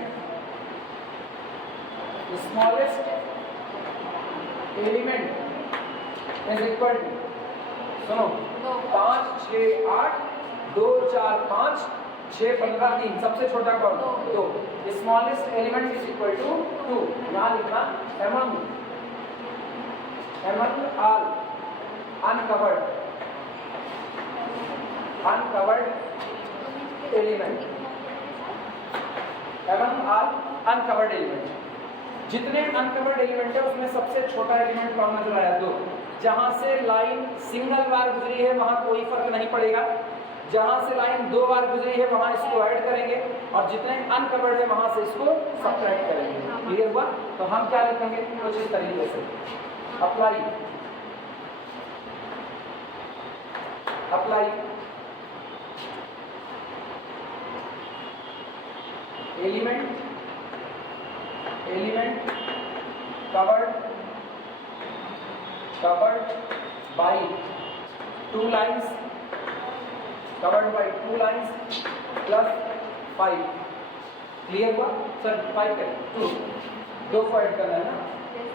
smallest element is equal to, सुनो, 5 6 8 2 4 5 6 15 3, सबसे छोटा कौन? 2। Smallest element is equal to 2। यहाँ लिखना among all uncovered element, among all uncovered element. जितने अनकवर्ड एलिमेंट है उसमें सबसे छोटा एलिमेंट कौन नजर आया? 2। जहां से लाइन सिंगल बार गुजरी है वहां कोई फर्क नहीं पड़ेगा, जहां से लाइन 2 बार गुजरी है वहां इसको ऐड करेंगे, और जितने अनकवर्ड है वहां से इसको सबट्रैक्ट करेंगे। क्लियर हुआ? तो हम क्या लिखेंगे कुछ इस तरीके से, apply element covered by 2 lines plus 5। Clear हुआ? सर 5 करें, 2 को ऐड करना है ना।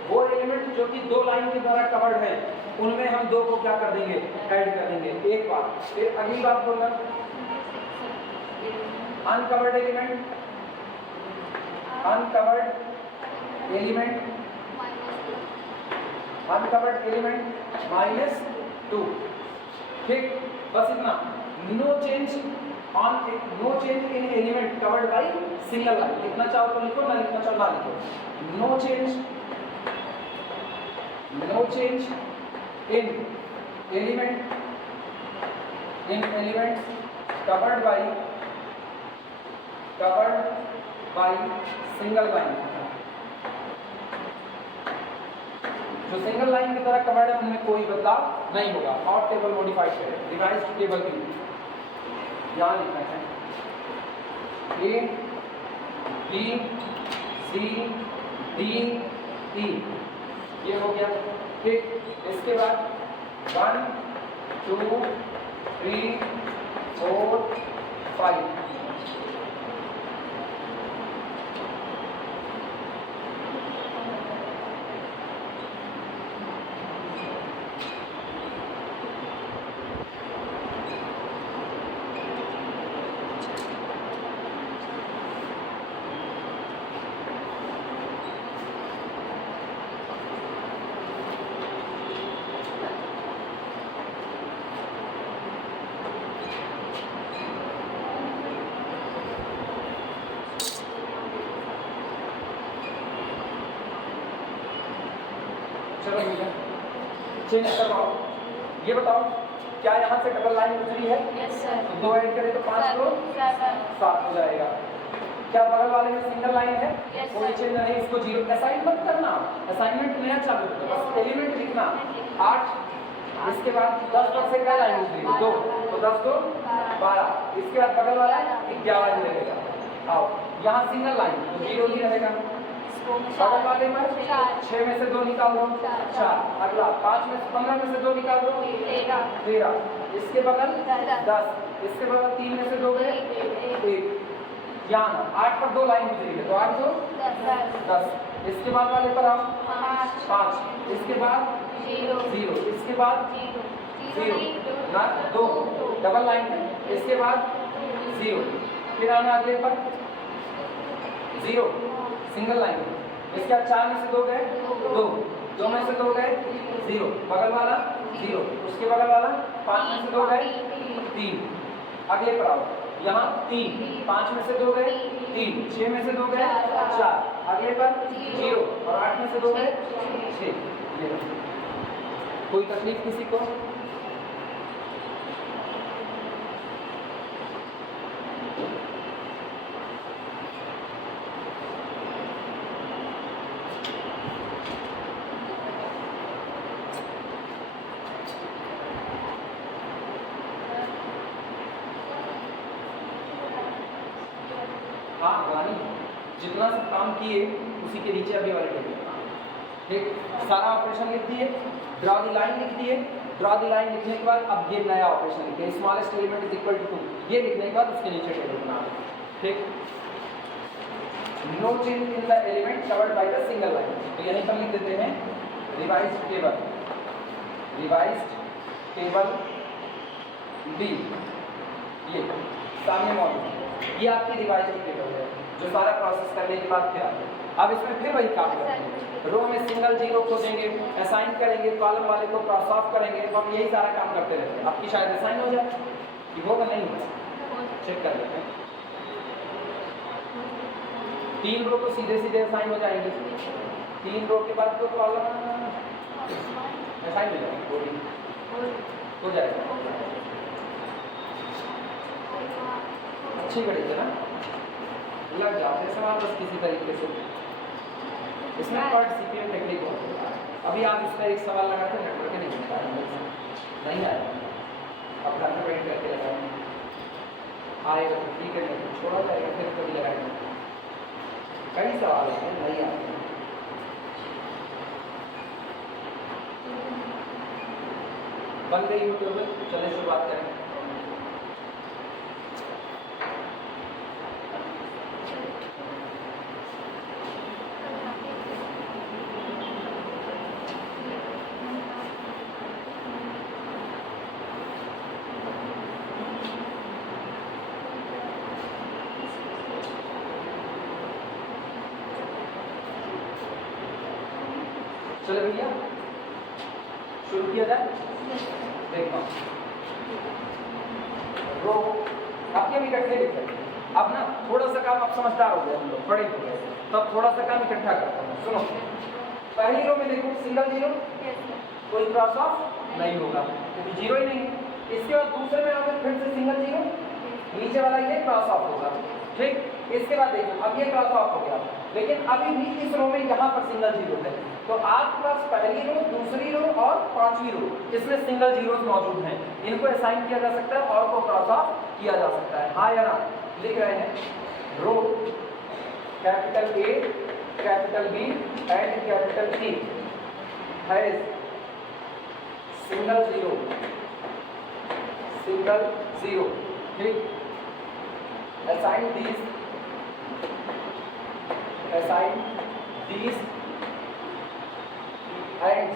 वो एलिमेंट जो कि 2 लाइन के द्वारा कवर्ड है उनमें हम 2 को क्या कर देंगे? ऐड कर देंगे। एक बात, फिर अगली बात बोलना, अनकवर्ड एलिमेंट -2। ठीक, बस इतना। No change in element covered by single line. लिखना चाहो तो लिखो, ना लिखना चाहो ना लिखो। No change in element covered by single line. जो सिंगल लाइन की तरह कवर्ड है उनमें कोई बदलाव नहीं होगा। और टेबल मॉडिफाइड करें, रिवाइज्ड टेबल भी यहाँ लिखना है A B C D E, ये हो गया। ठीक, इसके बाद 1 2 3 4 5। चलो चेंज करवाओ। ये बताओ क्या यहाँ से डबल लाइन गुजरी है? Yes, sir. तो 2 ऐड करें तो 5 2 7 हो जाएगा। क्या बगल वाले में सिंगल लाइन है? Yes, कोई sir. चेंज नहीं, इसको जीरो। असाइन मत करना, असाइनमेंट नया चालू करो, बस एलिमेंट लिखना। 8, इसके बाद 10 पर से क्या लाइन गुजरी? 2, तो 10 2 12, इसके बाद बगल वाला 11 ही रहेगा। आओ यहाँ सिंगल लाइन तो जीरो ही रहेगा। बगल वाले में 6 में से 2 निकाल दो, 4। अगला 5 में से 15 में से 2 निकाल दो, 13। इसके बगल 10, इसके बगल 3 में से 2 गए 1। यहाँ 8 पर 2 लाइन गुजरी है तो 8 2 10। इसके बाद वाले पर आप 5, इसके बाद 0, इसके बाद 0 ना 2 डबल लाइन है, इसके बाद 0, फिर आना अगले पर 0 सिंगल लाइन है। इसके बाद 4 में से 2 गए 2 में से 2 गए 0, बगल वाला 0, उसके बगल वाला 5 में से 2 गए 3। अगले पर आओ, यहाँ 3, 5 में से 2 गए 3, 6 में से 2 गए 4, अगले पर 0 और 8 में से 2 गए 6। कोई तकलीफ किसी को? हाँ रानी, जितना सब काम किए उसी के नीचे अभी वाले टेबल ठीक, सारा ऑपरेशन लिख दिए, ड्रॉ दी लाइन लिख दिए। ड्रॉ दी लाइन लिखने के बाद अब ये नया ऑपरेशन लिखे, smallest element is equal to 2, ये लिखने के बाद उसके नीचे टेबल बनाना। ठीक, no change in the element covered by the single line, तो यहीं पर लिख देते हैं revised table, revised table B, ये सामने मौजूद, ये आपकी रिवाइज्ड टेबल है जो सारा प्रोसेस करने के बाद फिर आते हैं। अब इसमें फिर वही काम करेंगे, रो में सिंगल जीरो खोजेंगे, असाइन करेंगे, कॉलम वाले को क्रॉस ऑफ करेंगे, तो हम यही सारा काम करते रहते हैं। आपकी शायद असाइन हो जाए, कि होगा नहीं होगा, चेक कर लेते हैं। 3 रो को सीधे सीधे असाइन हो जाएंगे, 3 रो के बाद तो कॉलम असाइन हो जाएगा, हो जाएगा। अच्छी गणित है ना, लग जाते हैं सवाल बस किसी तरीके से। इसमें पार्टिसिपेट टेक्निक होती है। अभी आप इसका एक सवाल लगा के नेटवर्क के नहीं मिलता है, नहीं आएगा, अब घर में वेट करके लगाएंगे, आएगा तो ठीक है, नहीं तो छोड़ा जाएगा, फिर कभी लगाएंगे। कई सवाल होते हैं नहीं आते हैं। बन गई यूट्यूब में, चले शुरुआत करें। चलो भैया शुरू किया जाए। देखो रो आपके भी इकट्ठे लिख रहे, अब ना थोड़ा सा काम आप समझदार हो गए, हम लोग बड़े हो गए, तब थोड़ा सा काम इकट्ठा करता हूँ। सुनो, पहली रो में देखो सिंगल जीरो, कोई क्रॉस ऑफ नहीं होगा क्योंकि जीरो ही नहीं। इसके बाद दूसरे में अगर फिर से सिंगल जीरो, नीचे वाला ये क्रॉस ऑफ होगा। ठीक, इसके बाद देखो अब ये क्रॉस ऑफ हो गया, लेकिन अभी भी इस रो में यहाँ पर सिंगल जीरो है, तो आपके पास पहली रो, दूसरी रो और पांचवी रो, इसमें सिंगल जीरोस मौजूद हैं, इनको असाइन किया जा सकता है और को क्रॉस ऑफ किया जा सकता है। हाँ या ना, लिख रहे हैं row capital A, capital B and capital C has single zero, single zero. ठीक, assign these and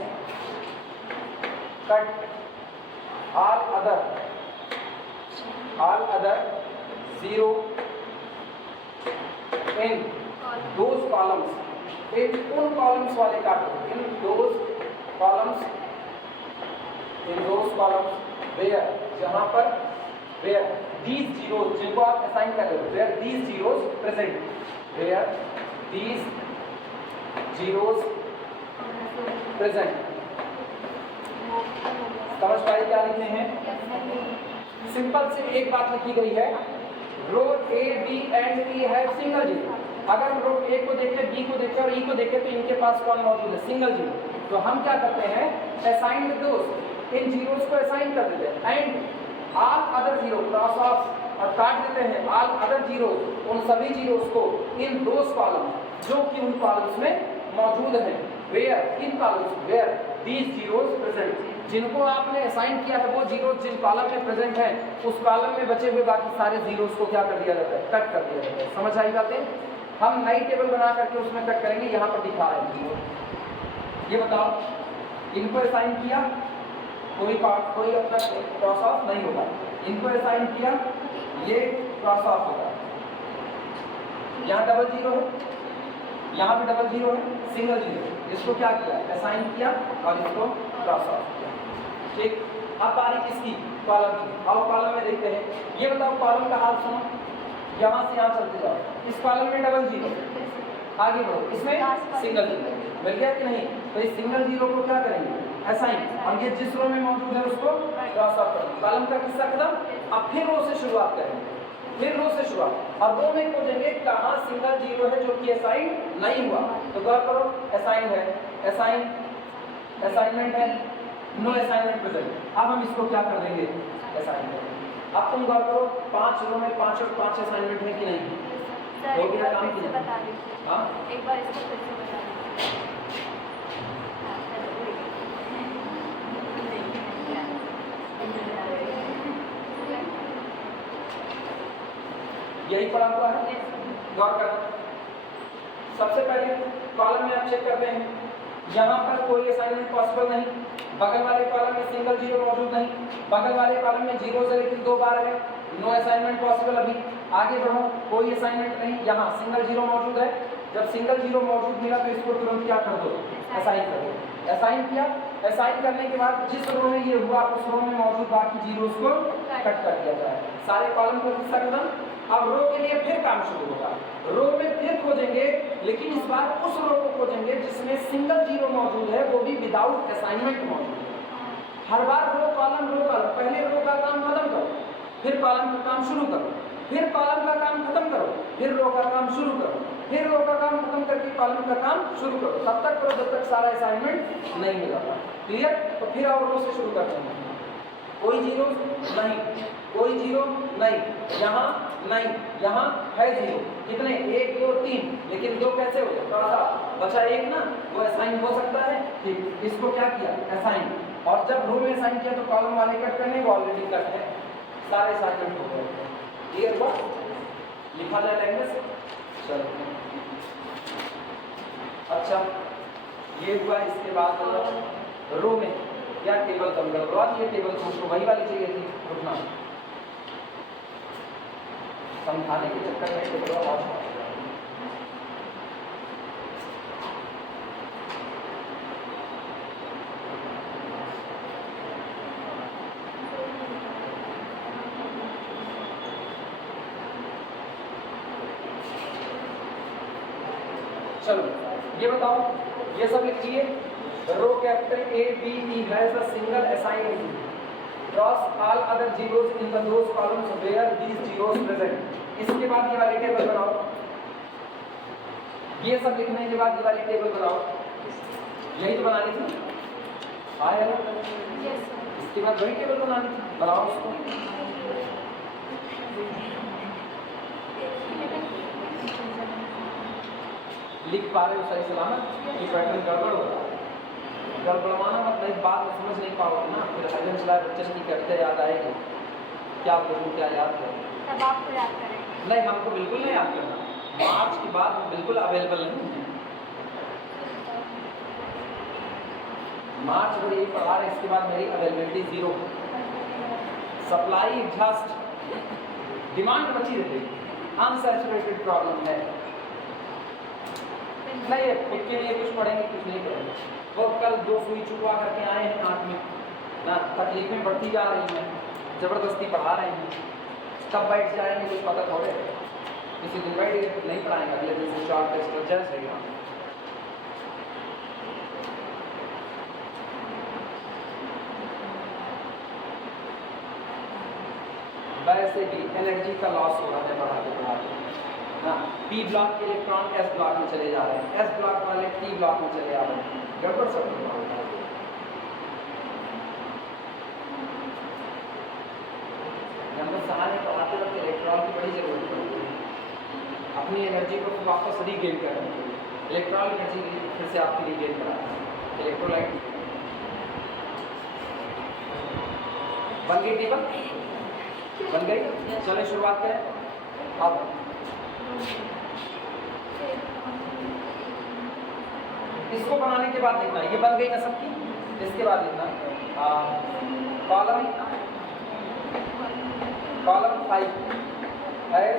cut all other zero in those columns, इन उन कॉलम्स वाले काटो, इन those columns where, जहां पर where these zeros, जिनको आप असाइन कर रहे हो, where these zeros present, where these zeros present। समझ पाए क्या लिखने हैं? सिंपल से एक बात लिखी गई है, row A B and E have single zero. अगर हम रो ए को देखें, बी को देखें और ई को देखें तो इनके पास कौन मौजूद है? Single zero. तो हम क्या करते हैं? असाइन विद दोस्त, इन जीरोस को असाइन कर देते हैं and all other zero cross of और काट देते हैं ऑल अदर जीरोस, उन सभी जीरोस को इन दोस कॉलम जो कि उन कॉलम्स में मौजूद हैं, where in columns where these zeros present, जिनको आपने असाइन किया है वो जीरोस जिन कॉलम में प्रेजेंट हैं उस कॉलम में बचे हुए बाकी सारे जीरोस को क्या कर दिया जाता है? कट कर दिया जाता है। समझ आई बातें? हम नई टेबल बना करके उसमें कट करेंगे। यहाँ पर दिखा रहे हैं, ये बताओ इनको असाइन किया, कोई पार्ट कोई अपना क्रॉस ऑफ नहीं होगा। इनको असाइन किया, ये क्रॉस ऑफ होगा। यहाँ डबल जीरो है, यहाँ भी डबल जीरो है, सिंगल जीरो। इसको क्या किया? असाइन किया और इसको क्रॉस ऑफ किया। ठीक, अब बारी किसकी? कॉलम की। आओ कॉलम में देखते हैं। ये बताओ कॉलम का हाल सुनो, यहाँ से यहाँ चलते जाओ। इस कॉलम में डबल जीरो, आगे बढ़ो, इसमें सिंगल जीरो मिल गया कि नहीं? तो इस सिंगल जीरो को क्या करेंगे? असाइन, और ये जिस रो में मौजूद है उसको क्रॉस ऑफ करेंगे। कॉलम का किस्सा खत्म। अब फिर रो से शुरुआत करेंगे, फिर रो से शुरुआत। और रो में खोजेंगे कहाँ सिंगल जीरो है जो कि असाइन नहीं हुआ। तो गौर करो, असाइन है, असाइन असाइनमेंट है, नो असाइनमेंट प्रेजेंट। अब हम इसको क्या कर देंगे? असाइन करेंगे। अब तुम गौर करो, 5 रो में 5 और 5 असाइनमेंट है कि नहीं? सर हो एक गया बार काम फिर कि से नहीं? बता दीजिए। हाँ, एक बार इसको फिर से बता दीजिए। हाँ, चलो, यही पढ़ा हुआ है, गौर करना। सबसे पहले कॉलम में आप चेक करते हैं, यहाँ पर कोई असाइनमेंट पॉसिबल नहीं, बगल वाले कॉलम में सिंगल जीरो मौजूद नहीं, बगल वाले कॉलम में जीरो से लेकर 2 बार है, नो असाइनमेंट पॉसिबल। अभी आगे बढ़ो, कोई असाइनमेंट नहीं, यहाँ सिंगल जीरो मौजूद है। जब सिंगल जीरो मौजूद मिला तो इसको तुरंत क्या कर दो? असाइन कर दो। असाइन किया, असाइन करने के बाद जिस रो में ये हुआ उस रो में मौजूद बाकी जीरोस को कट कर दिया जाए। सारे कॉलम का हिस्सा खत्म। अब रो के लिए फिर काम शुरू होगा। रो में फिर खोजेंगे, लेकिन इस बार उस रो को खोजेंगे जिसमें सिंगल जीरो मौजूद है, वो भी विदाउट असाइनमेंट मौजूद है। हर बार रो कॉलम, पहले रो का काम खत्म करो, फिर कॉलम का काम शुरू करो, फिर कॉलम का काम खत्म करो, फिर रो का काम शुरू करो, फिर रो का काम खत्म करके कॉलम का काम शुरू करो। तब तक करो जब तक सारा असाइनमेंट नहीं मिला। क्लियर? तो फिर और रो से शुरू करते हैं। कोई जीरो नहीं, कोई जीरो नहीं, यहाँ नहीं, यहाँ है जीरो। कितने? 1 2 3, लेकिन 2 कैसे हो गया? थोड़ा सा बचा 1 ना, वो असाइन हो सकता है। ठीक, इसको क्या किया? असाइन। और जब रो में असाइन किया तो कॉलम वाले कट करने, वो ऑलरेडी कट है, सारे असाइनमेंट हो गए। क्लियर हुआ? लिखा जाए लैंग्वेज। चलो, अच्छा ये हुआ। इसके बाद रो में या टेबल कम कर दो। ये टेबल तो वही वाली चाहिए थी, रुकना समझाने के चक्कर में टेबल और चलो ये बताओ, ये सब लिखिए। रो capital A B E has a single assigned cross all other zeros in the those columns where these zeros present। इसके बाद ये वाली टेबल बनाओ। ये सब लिखने के बाद ये वाली टेबल बनाओ। यही तो बनानी थी, आया ना? इसके बाद वही टेबल बनानी थी, बनाओ उसको। लिख पा रहे हो सही सलामत? ये पैटर्न गड़बड़ हो रहा है, गड़बड़वाना मत, नहीं बात में समझ नहीं पाओगे ना, फिर हजम चलाए बच्चे की करते याद आएगी, क्या बोलूँ क्या याद करूँ। तब आपको याद करेंगे। नहीं, हमको बिल्कुल नहीं याद करना। मार्च के बाद बिल्कुल अवेलेबल नहीं है। मार्च अगर ये पढ़ा रहे, इसके बाद मेरी अवेलेबिलिटी 0। सप्लाई एग्जॉस्ट, डिमांड बची रहेगी, अनसैचुरेटेड प्रॉब्लम है। नहीं, खुद के लिए कुछ पढ़ेंगे, कुछ नहीं पढ़ेंगे। वो कल 2 सुई चुपवा करके आए हैं आँख में ना, तकलीफें बढ़ती जा रही हैं, ज़बरदस्ती पढ़ा रहे हैं। कब बैठ जाएंगे कुछ पता थोड़े, किसी दिन बैठ नहीं पढ़ाएंगे, अगले दिन से शॉर्ट टेस्ट जज रहेगा। वैसे भी एनर्जी का लॉस हो रहा है बढ़ाते बढ़ाते। हाँ, पी ब्लॉक के इलेक्ट्रॉन एस ब्लॉक में चले जा रहे हैं, एस ब्लॉक वाले टी ब्लॉक में चले आ रहे हैं, गड़बड़ सब नंबर सहारे बढ़ाते वक्त इलेक्ट्रॉन की बड़ी जरूरत पड़ती है अपनी एनर्जी को वापस रीगेन करने के लिए। इलेक्ट्रॉन एनर्जी फिर से आपकी रीगेन कराना है। इलेक्ट्रोलाइट बन गई टेबल, बन गई। चलिए शुरुआत करें। अब इसको बनाने के बाद लिखना, ये बन गई ना सबकी, इसके बाद लिखना column 5 has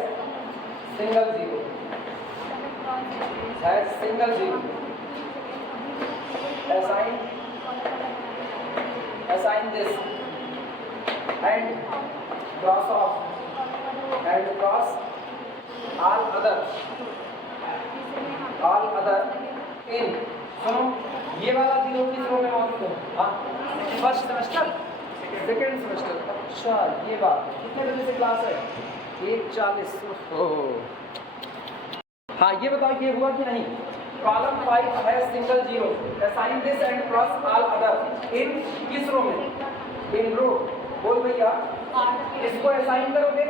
single zero, has single zero, assign this and cross off and cross all other in। सुनो, ये वाला जीरो किस रो में मौजूद है? हाँ, फर्स्ट सेमेस्टर, सेकेंड सेमेस्टर। अच्छा, ये बात कितने बजे से क्लास है? 1:40। हाँ, ये बताओ ये हुआ कि नहीं? कॉलम 5 है single zero, assign this and cross all other in किस रो में? इन रो। बोल भैया, इसको असाइन करोगे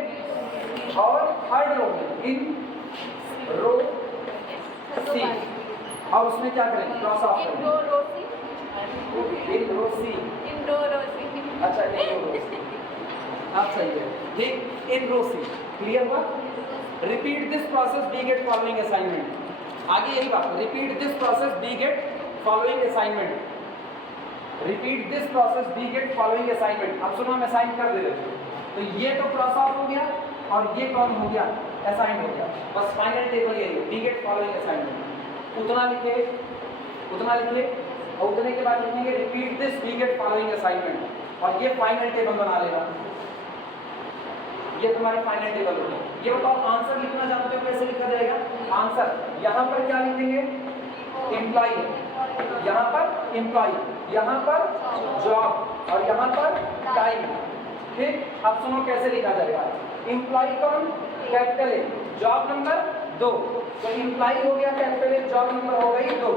और थर्ड रो में इन रो सी, और उसमें क्या करेंगे? क्रॉस ऑफ करेंगे। इन रो सी, अच्छा इन रो सी, आप सही है, ठीक। इन रो सी क्लियर हुआ? Repeat this process be get following assignment. आगे यही बात, repeat this process be get following assignment, repeat this process be get following assignment. अब सुनो, हम असाइन कर दे रहे थे, तो ये तो क्रॉस ऑफ हो गया और ये कौन हो गया? असाइन हो गया। बस फाइनल टेबल यही है, बी गेट फॉलोइंग असाइनमेंट। उतना लिखे, उतना लिखे, और उतने के बाद लिखेंगे repeat this be get following assignment, और ये फाइनल टेबल बना लेगा। ये तुम्हारी फाइनल टेबल होगी। ये बताओ, आंसर लिखना जानते हो कैसे लिखा जाएगा? आंसर यहाँ पर क्या लिखेंगे? एम्प्लॉय, यहाँ पर एम्प्लॉय, यहाँ पर जॉब, और यहाँ पर टाइम। ठीक, अब सुनो कैसे लिखा जाएगा। एम्प्लॉय कौन? कैपिटल ए, जॉब नंबर 2, तो एम्प्लॉय हो गया कैपिटल ए, जॉब नंबर हो गई 2।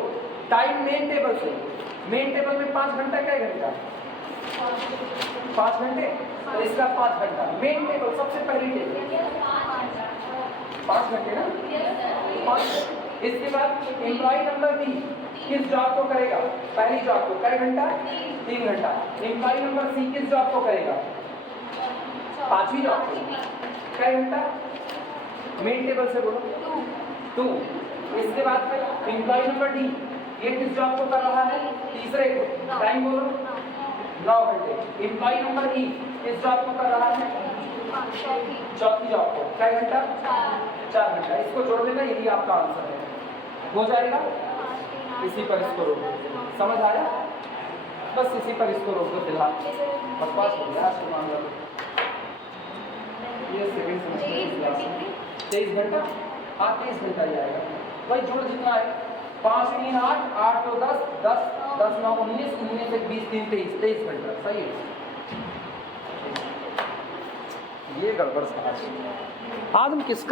टाइम मेन टेबल से, मेन टेबल में 5 घंटा, क्या घंटा? 5 घंटे, तो इसका 5 घंटा। मेन टेबल सबसे पहली टेबल 5 घंटे ना, 5। इसके बाद एम्प्लॉय नंबर बी किस जॉब को करेगा? पहली जॉब को, कै घंटा? 3 घंटा। एम्प्लॉय नंबर सी किस जॉब को करेगा? 5वीं जॉब को, कै घंटा? मेन टेबल से बोलो 2। इसके बाद फिर एम्प्लॉय नंबर डी, ये किस जॉब को कर रहा है? तीसरे को, टाइम बोलो 9 घंटे। एम्प्लॉय नंबर ई किस जॉब को कर रहा है? चौथी जॉब को, कै घंटा? 4 घंटा। इसको जोड़ देना, यही आपका आंसर है, हो जाएगा। इसी पर इसको रोक दो, समझ आया? बस इसी पर इसको रोक दो फिलहाल, बकवास हो गया आज का मामला। ये सेकंड सेमेस्टर की क्लास है, 23 घंटा। हाँ, 23 घंटा ही आएगा भाई। जोड़ जितना है, 5 3 8, 8 2 10, 10 10 9 19, 19 1 20 3 23, 23 घंटा। सही है। ये गड़बड़ आज हम किसका